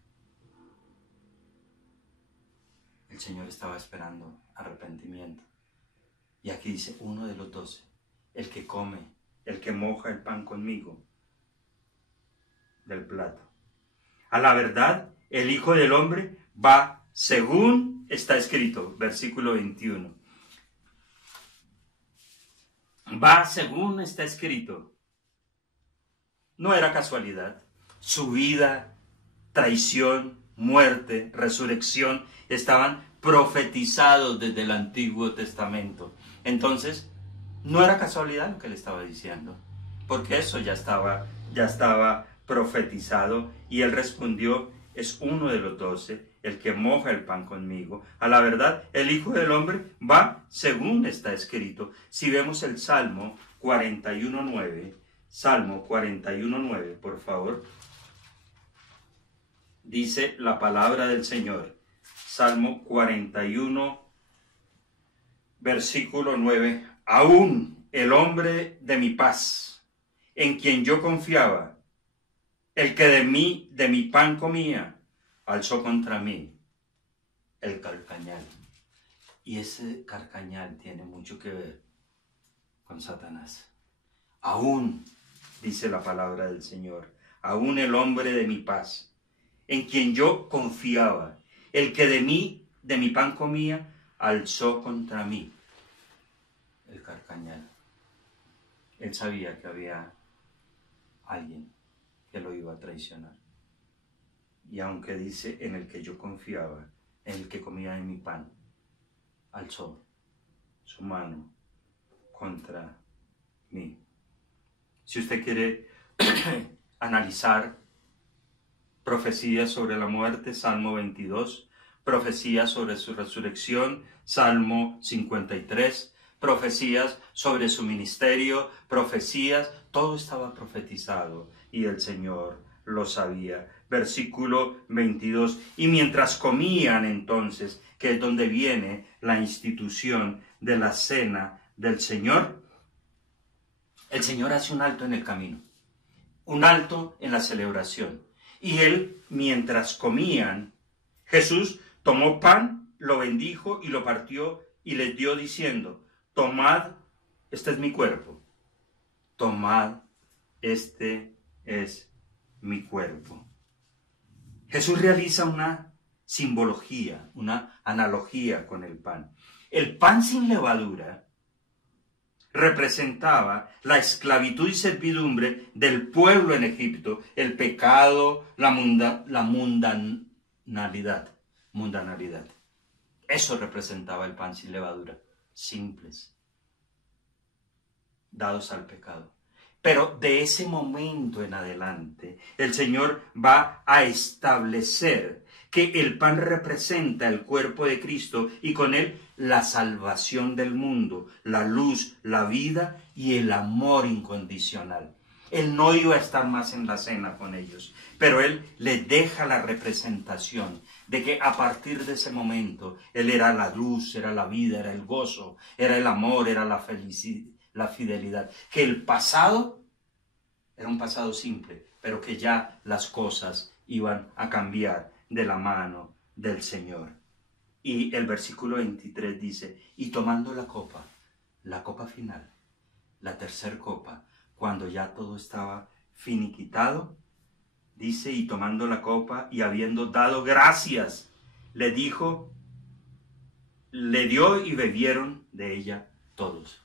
El Señor estaba esperando arrepentimiento. Y aquí dice, uno de los 12, el que come, el que moja el pan conmigo del plato. A la verdad, el Hijo del Hombre va según está escrito, versículo 21. Va según está escrito. No era casualidad. Su vida, traición, muerte, resurrección estaban profetizados desde el Antiguo Testamento. Entonces, no era casualidad lo que le estaba diciendo, porque eso ya estaba profetizado. Y él respondió, es uno de los 12, el que moja el pan conmigo. A la verdad, el Hijo del Hombre va según está escrito. Si vemos el Salmo 41.9, Salmo 41.9, por favor. Dice la palabra del Señor. Salmo 41, versículo 9. Aún el hombre de mi paz, en quien yo confiaba, el que de mi pan comía, alzó contra mí el carcañal. Y ese carcañal tiene mucho que ver con Satanás. Aún, dice la palabra del Señor, aún el hombre de mi paz, en quien yo confiaba, el que de mi pan comía, alzó contra mí el carcañal. Él sabía que había alguien que lo iba a traicionar. Y aunque dice en el que yo confiaba, en el que comía de mi pan, alzó su mano contra mí. Si usted quiere analizar profecías sobre la muerte, Salmo 22, profecías sobre su resurrección, Salmo 53, profecías sobre su ministerio, profecías, todo estaba profetizado y el Señor lo sabía. Versículo 22, y mientras comían entonces, que es donde viene la institución de la cena del Señor, el Señor hace un alto en el camino, un alto en la celebración. Y él, mientras comían, Jesús tomó pan, lo bendijo y lo partió y les dio diciendo, tomad, este es mi cuerpo, tomad, este es mi cuerpo. Jesús realiza una simbología, una analogía con el pan. El pan sin levadura representaba la esclavitud y servidumbre del pueblo en Egipto, el pecado, la mundanalidad. Eso representaba el pan sin levadura, simples, dados al pecado. Pero de ese momento en adelante, el Señor va a establecer que el pan representa el cuerpo de Cristo y con él la salvación del mundo, la luz, la vida y el amor incondicional. Él no iba a estar más en la cena con ellos, pero él les deja la representación de que a partir de ese momento él era la luz, era la vida, era el gozo, era el amor, era la felicidad, la fidelidad. Que el pasado era un pasado simple, pero que ya las cosas iban a cambiar de la mano del Señor. Y el versículo 23 dice, y tomando la copa final, la tercera copa, cuando ya todo estaba finiquitado, dice, y tomando la copa y habiendo dado gracias, le dio y bebieron de ella todos.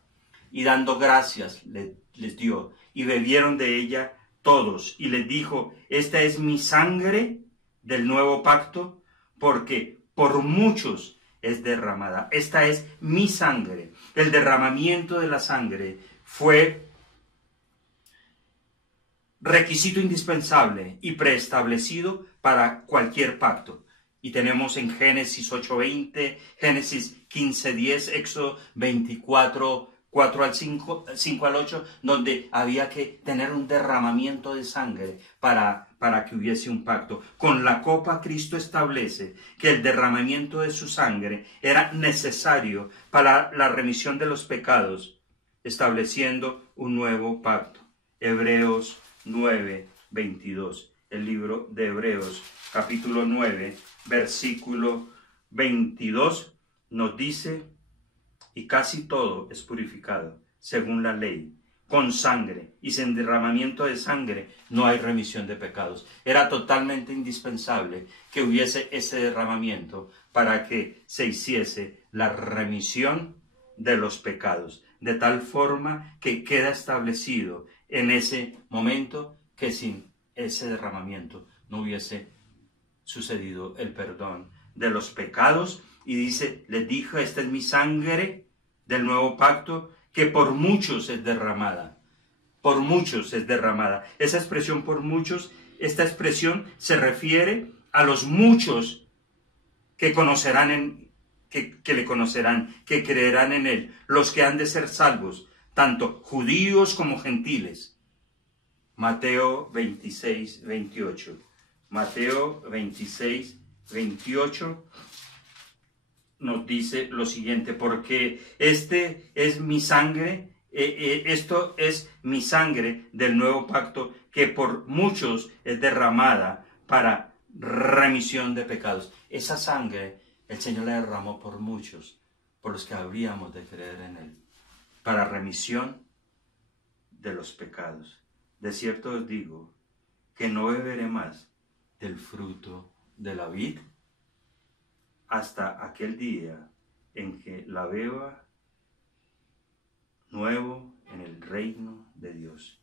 Y dando gracias les dio y bebieron de ella todos. Y les dijo, esta es mi sangre del nuevo pacto, porque por muchos es derramada. Esta es mi sangre. El derramamiento de la sangre fue requisito indispensable y preestablecido para cualquier pacto. Y tenemos en Génesis 8:20, Génesis 15:10, Éxodo 24, 4 al 5 al 8, donde había que tener un derramamiento de sangre para que hubiese un pacto. Con la copa Cristo establece que el derramamiento de su sangre era necesario para la remisión de los pecados, estableciendo un nuevo pacto. Hebreos 9:22. El libro de Hebreos, capítulo 9, versículo 22, nos dice, y casi todo es purificado, según la ley, con sangre, y sin derramamiento de sangre no hay remisión de pecados. Era totalmente indispensable que hubiese ese derramamiento para que se hiciese la remisión de los pecados, de tal forma que queda establecido en ese momento que sin ese derramamiento no hubiese sucedido el perdón de los pecados. Y dice, les dijo, esta es mi sangre del nuevo pacto, que por muchos es derramada. Por muchos es derramada. Esa expresión por muchos, esta expresión se refiere a los muchos que conocerán que le conocerán, que creerán en él, los que han de ser salvos, tanto judíos como gentiles. Mateo 26:28. Mateo 26:28 nos dice lo siguiente, porque este es mi sangre, esto es mi sangre del nuevo pacto, que por muchos es derramada para remisión de pecados. Esa sangre el Señor la derramó por muchos, por los que habríamos de creer en él, para remisión de los pecados. De cierto os digo que no beberé más del fruto de la vid hasta aquel día en que la beba nuevo en el reino de Dios.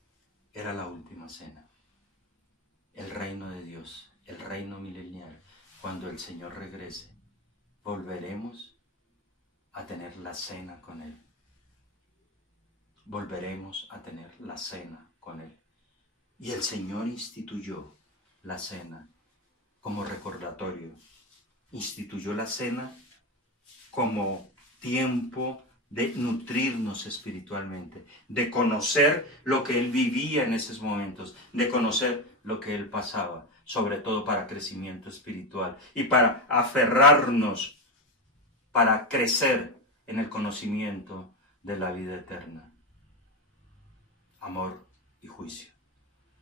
Era la última cena. El reino de Dios, el reino milenial. Cuando el Señor regrese, volveremos a tener la cena con él. Volveremos a tener la cena con él. Y el Señor instituyó la cena como recordatorio. Instituyó la cena como tiempo de nutrirnos espiritualmente, de conocer lo que él vivía en esos momentos, de conocer lo que él pasaba, sobre todo para crecimiento espiritual y para aferrarnos, para crecer en el conocimiento de la vida eterna. Amor y juicio.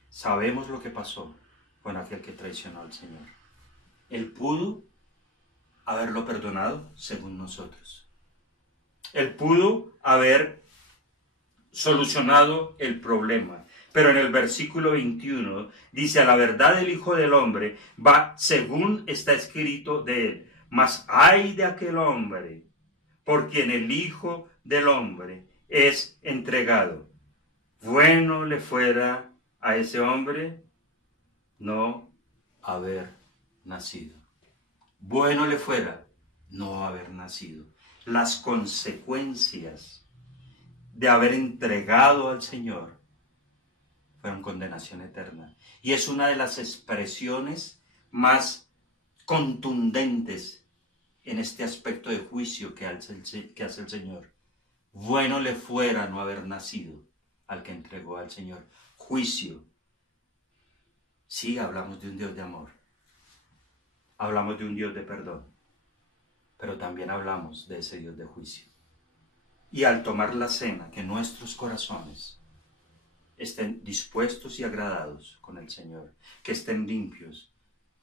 Sabemos lo que pasó con aquel que traicionó al Señor. Él pudo haberlo perdonado según nosotros. Él pudo haber solucionado el problema. Pero en el versículo 21 dice, a la verdad el Hijo del Hombre va según está escrito de él. Mas ay de aquel hombre por quien el Hijo del Hombre es entregado. Bueno le fuera a ese hombre no haber nacido. Bueno le fuera no haber nacido. Las consecuencias de haber entregado al Señor fueron condenación eterna. Y es una de las expresiones más contundentes en este aspecto de juicio que hace el Señor. Bueno le fuera no haber nacido al que entregó al Señor. Juicio. Sí, hablamos de un Dios de amor. Hablamos de un Dios de perdón. Pero también hablamos de ese Dios de juicio. Y al tomar la cena, que nuestros corazones estén dispuestos y agradados con el Señor, que estén limpios.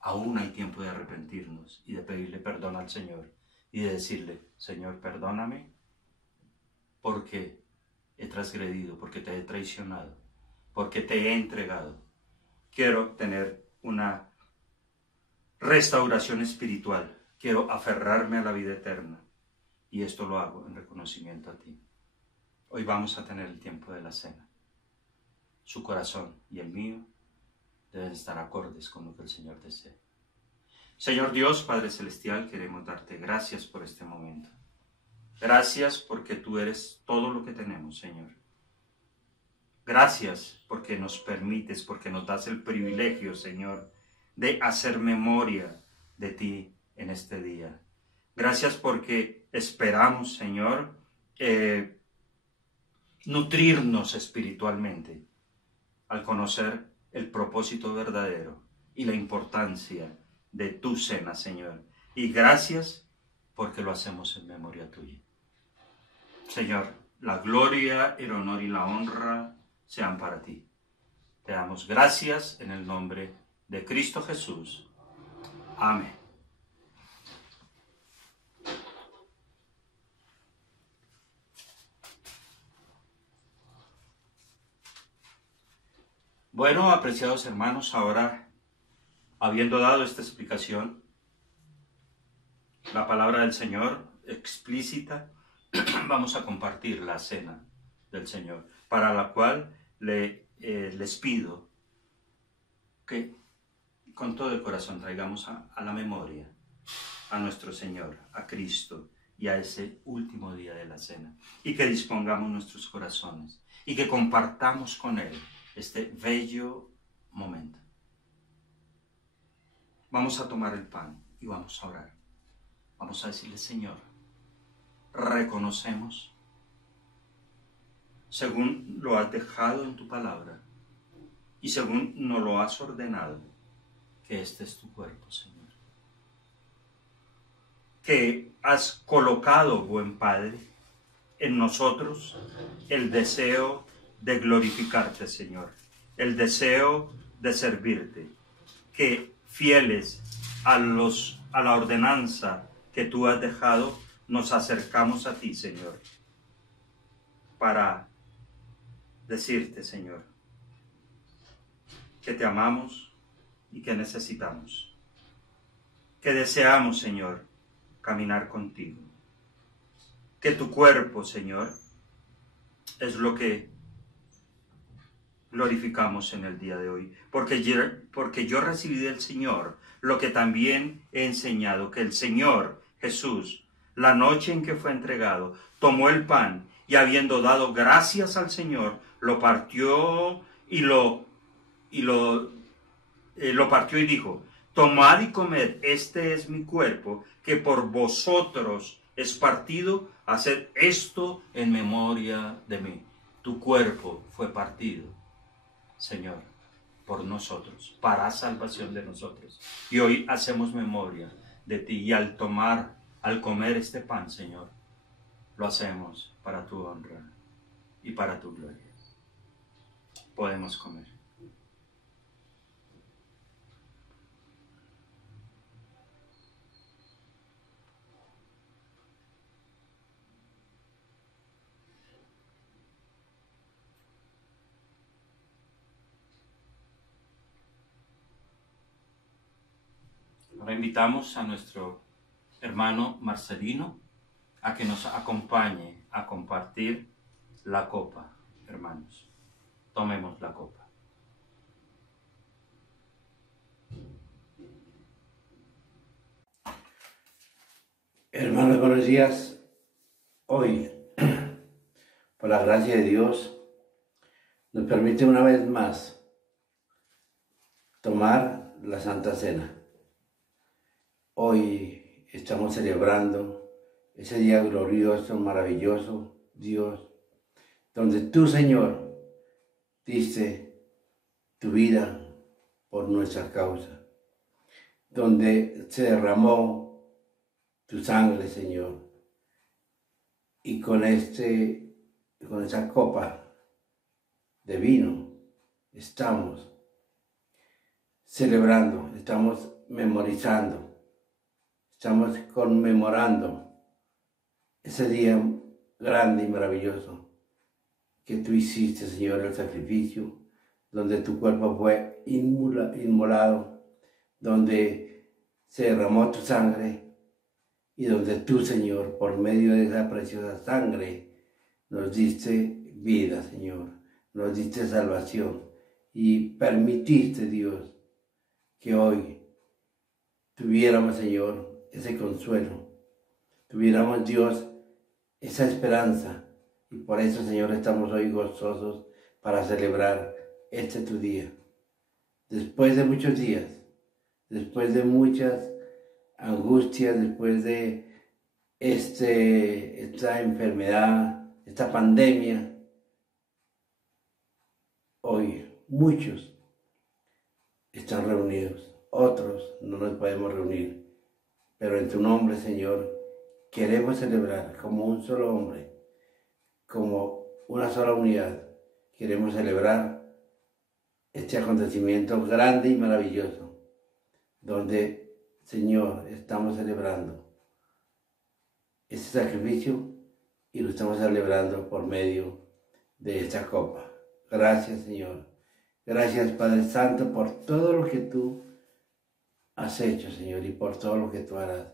Aún hay tiempo de arrepentirnos y de pedirle perdón al Señor y de decirle, Señor, perdóname porque he transgredido, porque te he traicionado, porque te he entregado. Quiero tener una restauración espiritual, quiero aferrarme a la vida eterna y esto lo hago en reconocimiento a ti. Hoy vamos a tener el tiempo de la cena. Su corazón y el mío deben estar acordes con lo que el Señor desea. Señor Dios, Padre Celestial, queremos darte gracias por este momento. Gracias porque tú eres todo lo que tenemos, Señor. Gracias porque nos permites, porque nos das el privilegio, Señor, de hacer memoria de ti en este día. Gracias porque esperamos, Señor, nutrirnos espiritualmente al conocer el propósito verdadero y la importancia de tu cena, Señor. Y gracias porque lo hacemos en memoria tuya. Señor, la gloria, el honor y la honra sean para ti. Te damos gracias en el nombre de Cristo Jesús. Amén. Bueno, apreciados hermanos, ahora, habiendo dado esta explicación, la palabra del Señor explícita, vamos a compartir la cena del Señor, para la cual les pido que con todo el corazón traigamos a la memoria a nuestro Señor, a Cristo y a ese último día de la cena, y que dispongamos nuestros corazones y que compartamos con Él este bello momento. Vamos a tomar el pan y vamos a orar. Vamos a decirle, Señor, reconocemos, según lo has dejado en tu palabra y según nos lo has ordenado, que este es tu cuerpo, Señor. Que has colocado, buen Padre, en nosotros el deseo de glorificarte, Señor, el deseo de servirte, que fieles a la ordenanza que tú has dejado, nos acercamos a ti, Señor, para decirte, Señor, que te amamos y que necesitamos, que deseamos, Señor, caminar contigo, que tu cuerpo, Señor, es lo que glorificamos en el día de hoy, porque yo recibí del Señor lo que también he enseñado, que el Señor Jesús, la noche en que fue entregado, tomó el pan y habiendo dado gracias al Señor, lo partió y partió y dijo, tomad y comed, este es mi cuerpo, que por vosotros es partido, haced esto en memoria de mí. Tu cuerpo fue partido, Señor, por nosotros, para salvación de nosotros. Y hoy hacemos memoria de ti, y al comer este pan, Señor, lo hacemos para tu honra y para tu gloria. Podemos comer. Ahora invitamos a nuestro hermano Marcelino a que nos acompañe a compartir la copa, hermanos. Tomemos la copa. Hermanos, buenos días. Hoy, por la gracia de Dios, nos permite una vez más tomar la Santa Cena. Hoy estamos celebrando ese día glorioso, maravilloso, Dios, donde tú, Señor, diste tu vida por nuestra causa, donde se derramó tu sangre, Señor, y con esa copa de vino estamos celebrando, estamos memorizando, estamos conmemorando ese día grande y maravilloso que tú hiciste, Señor, el sacrificio, donde tu cuerpo fue inmolado, donde se derramó tu sangre y donde tú, Señor, por medio de esa preciosa sangre, nos diste vida, Señor, nos diste salvación y permitiste, Dios, que hoy tuviéramos, Señor, ese consuelo, tuviéramos, Dios, esa esperanza. Y por eso, Señor, estamos hoy gozosos para celebrar este tu día. Después de muchos días, después de muchas angustias, después de esta enfermedad, esta pandemia, hoy muchos están reunidos, otros no nos podemos reunir, pero en tu nombre, Señor, queremos celebrar como un solo hombre, como una sola unidad. Queremos celebrar este acontecimiento grande y maravilloso, donde, Señor, estamos celebrando este sacrificio y lo estamos celebrando por medio de esta copa. Gracias, Señor. Gracias, Padre Santo, por todo lo que tú has hecho, Señor, y por todo lo que tú harás.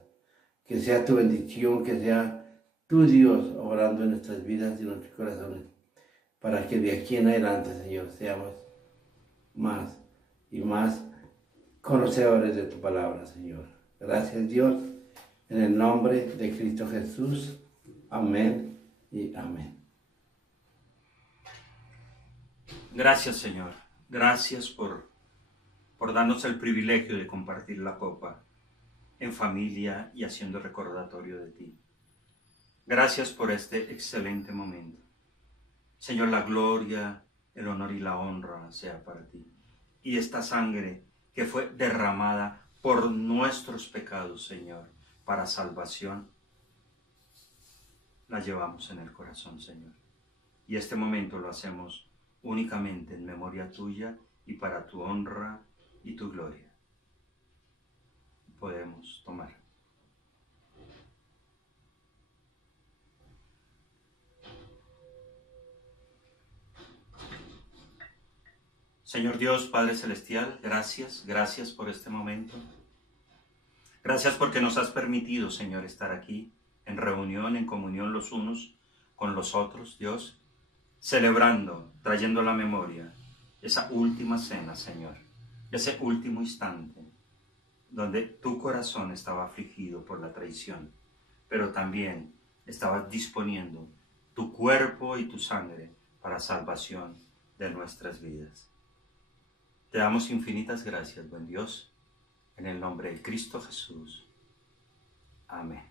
Que sea tu bendición, que sea tu Dios obrando en nuestras vidas y en nuestros corazones, para que de aquí en adelante, Señor, seamos más y más conocedores de tu palabra, Señor. Gracias, Dios, en el nombre de Cristo Jesús. Amén y amén. Gracias, Señor. Gracias por darnos el privilegio de compartir la copa en familia y haciendo recordatorio de ti. Gracias por este excelente momento. Señor, la gloria, el honor y la honra sea para ti. Y esta sangre que fue derramada por nuestros pecados, Señor, para salvación, la llevamos en el corazón, Señor. Y este momento lo hacemos únicamente en memoria tuya y para tu honra y tu gloria. Podemos tomar. Señor Dios, Padre Celestial, gracias por este momento. Gracias porque nos has permitido, Señor, estar aquí en reunión, en comunión los unos con los otros, Dios, celebrando, trayendo a la memoria esa última cena, Señor, ese último instante donde tu corazón estaba afligido por la traición, pero también estabas disponiendo tu cuerpo y tu sangre para salvación de nuestras vidas. Te damos infinitas gracias, buen Dios, en el nombre de Cristo Jesús. Amén.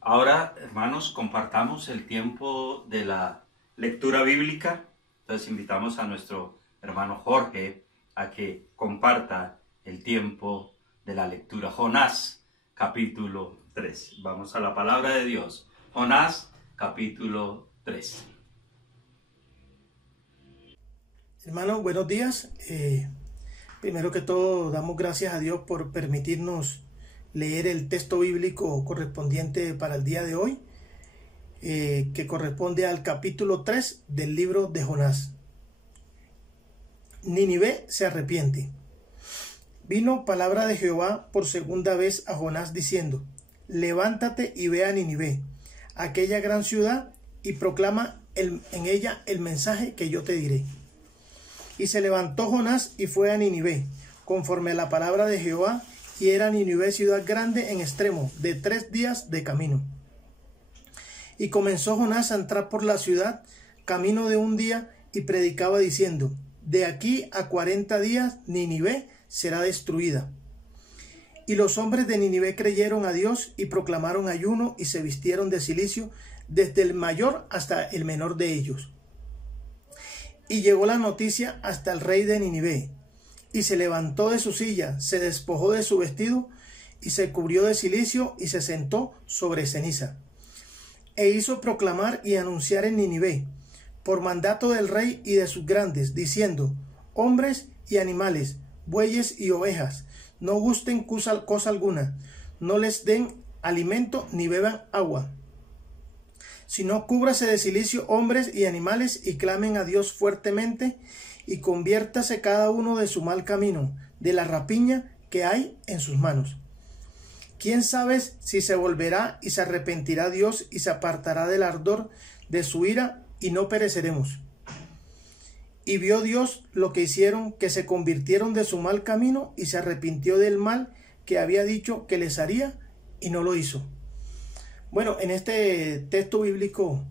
Ahora, hermanos, compartamos el tiempo de la lectura bíblica. Entonces invitamos a nuestro hermano Jorge a que comparta el tiempo de la lectura. Jonás, capítulo 3. Vamos a la palabra de Dios. Jonás, capítulo 3. Hermanos, buenos días. Primero que todo, damos gracias a Dios por permitirnos leer el texto bíblico correspondiente para el día de hoy, que corresponde al capítulo 3 del libro de Jonás. Nínive se arrepiente. Vino palabra de Jehová por segunda vez a Jonás diciendo: levántate y ve a Nínive, aquella gran ciudad, y proclama en ella el mensaje que yo te diré. Y se levantó Jonás y fue a Nínive, conforme a la palabra de Jehová, y era Nínive ciudad grande en extremo, de 3 días de camino. Y comenzó Jonás a entrar por la ciudad, camino de un día, y predicaba diciendo: de aquí a 40 días Nínive será destruida. Y los hombres de Nínive creyeron a Dios y proclamaron ayuno y se vistieron de cilicio, desde el mayor hasta el menor de ellos. Y llegó la noticia hasta el rey de Nínive, y se levantó de su silla, se despojó de su vestido, y se cubrió de cilicio, y se sentó sobre ceniza. E hizo proclamar y anunciar en Nínive, por mandato del rey y de sus grandes, diciendo: hombres y animales, bueyes y ovejas, no gusten cosa alguna, no les den alimento ni beban agua, sino cúbrase de cilicio hombres y animales, y clamen a Dios fuertemente, y conviértase cada uno de su mal camino, de la rapiña que hay en sus manos. ¿Quién sabe si se volverá y se arrepentirá Dios y se apartará del ardor de su ira, y no pereceremos? Y vio Dios lo que hicieron, que se convirtieron de su mal camino, y se arrepintió del mal que había dicho que les haría, y no lo hizo. Bueno, en este texto bíblico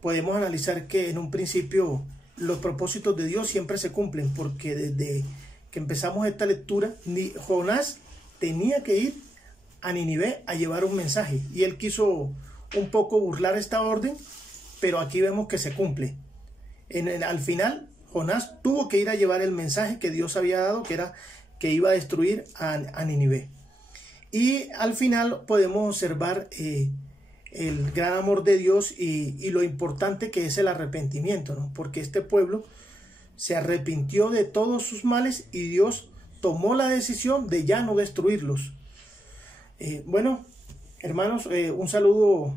podemos analizar que en un principio los propósitos de Dios siempre se cumplen, porque desde que empezamos esta lectura, Jonás tenía que ir a Nínive a llevar un mensaje, y él quiso un poco burlar esta orden, pero aquí vemos que se cumple. Al final, Jonás tuvo que ir a llevar el mensaje que Dios había dado, que era que iba a destruir a Nínive. Y al final podemos observar el gran amor de Dios y lo importante que es el arrepentimiento, ¿no? Porque este pueblo se arrepintió de todos sus males y Dios tomó la decisión de ya no destruirlos. Bueno, hermanos, un saludo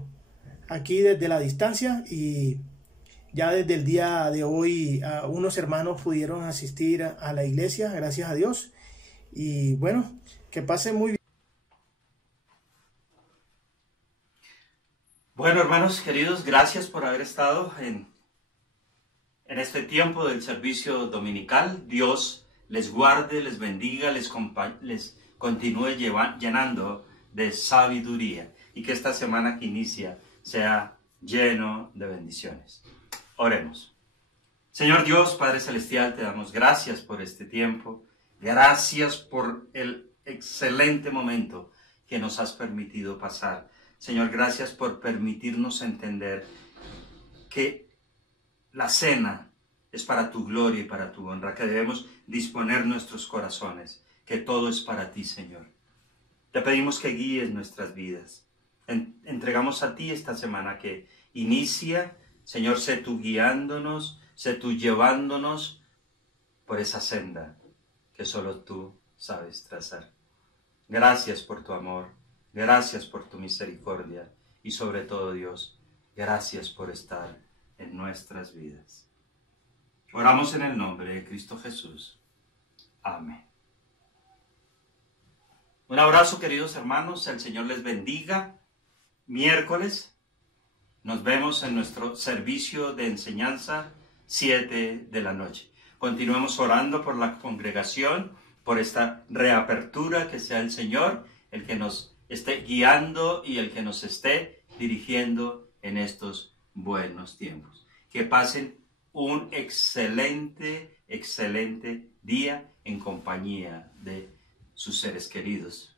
aquí desde la distancia, y ya desde el día de hoy unos hermanos pudieron asistir a la iglesia, gracias a Dios. Y bueno, que pasen muy bien. Bueno, hermanos queridos, gracias por haber estado en este tiempo del servicio dominical. Dios les guarde, les bendiga, les continúe llenando de sabiduría, y que esta semana que inicia sea lleno de bendiciones. Oremos. Señor Dios, Padre Celestial, te damos gracias por este tiempo. Gracias por el excelente momento que nos has permitido pasar. Señor, gracias por permitirnos entender que la cena es para tu gloria y para tu honra, que debemos disponer nuestros corazones, que todo es para ti, Señor. Te pedimos que guíes nuestras vidas. Entregamos a ti esta semana que inicia. Señor, sé tú guiándonos, sé tú llevándonos por esa senda que solo tú sabes trazar. Gracias por tu amor, gracias por tu misericordia, y sobre todo, Dios, gracias por estar en nuestras vidas. Oramos en el nombre de Cristo Jesús. Amén. Un abrazo, queridos hermanos, el Señor les bendiga. Miércoles nos vemos en nuestro servicio de enseñanza, 7 de la noche. Continuemos orando por la congregación, por esta reapertura, que sea el Señor el que nos esté guiando y el que nos esté dirigiendo en estos buenos tiempos. Que pasen un excelente día en compañía de sus seres queridos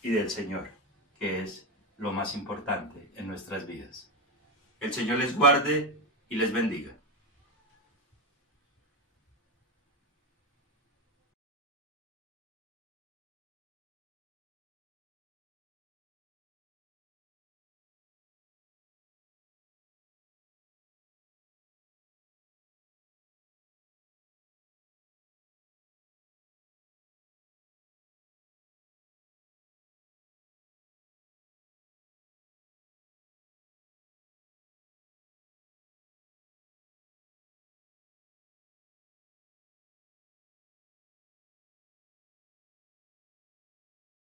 y del Señor, que es lo más importante en nuestras vidas. El Señor les guarde y les bendiga.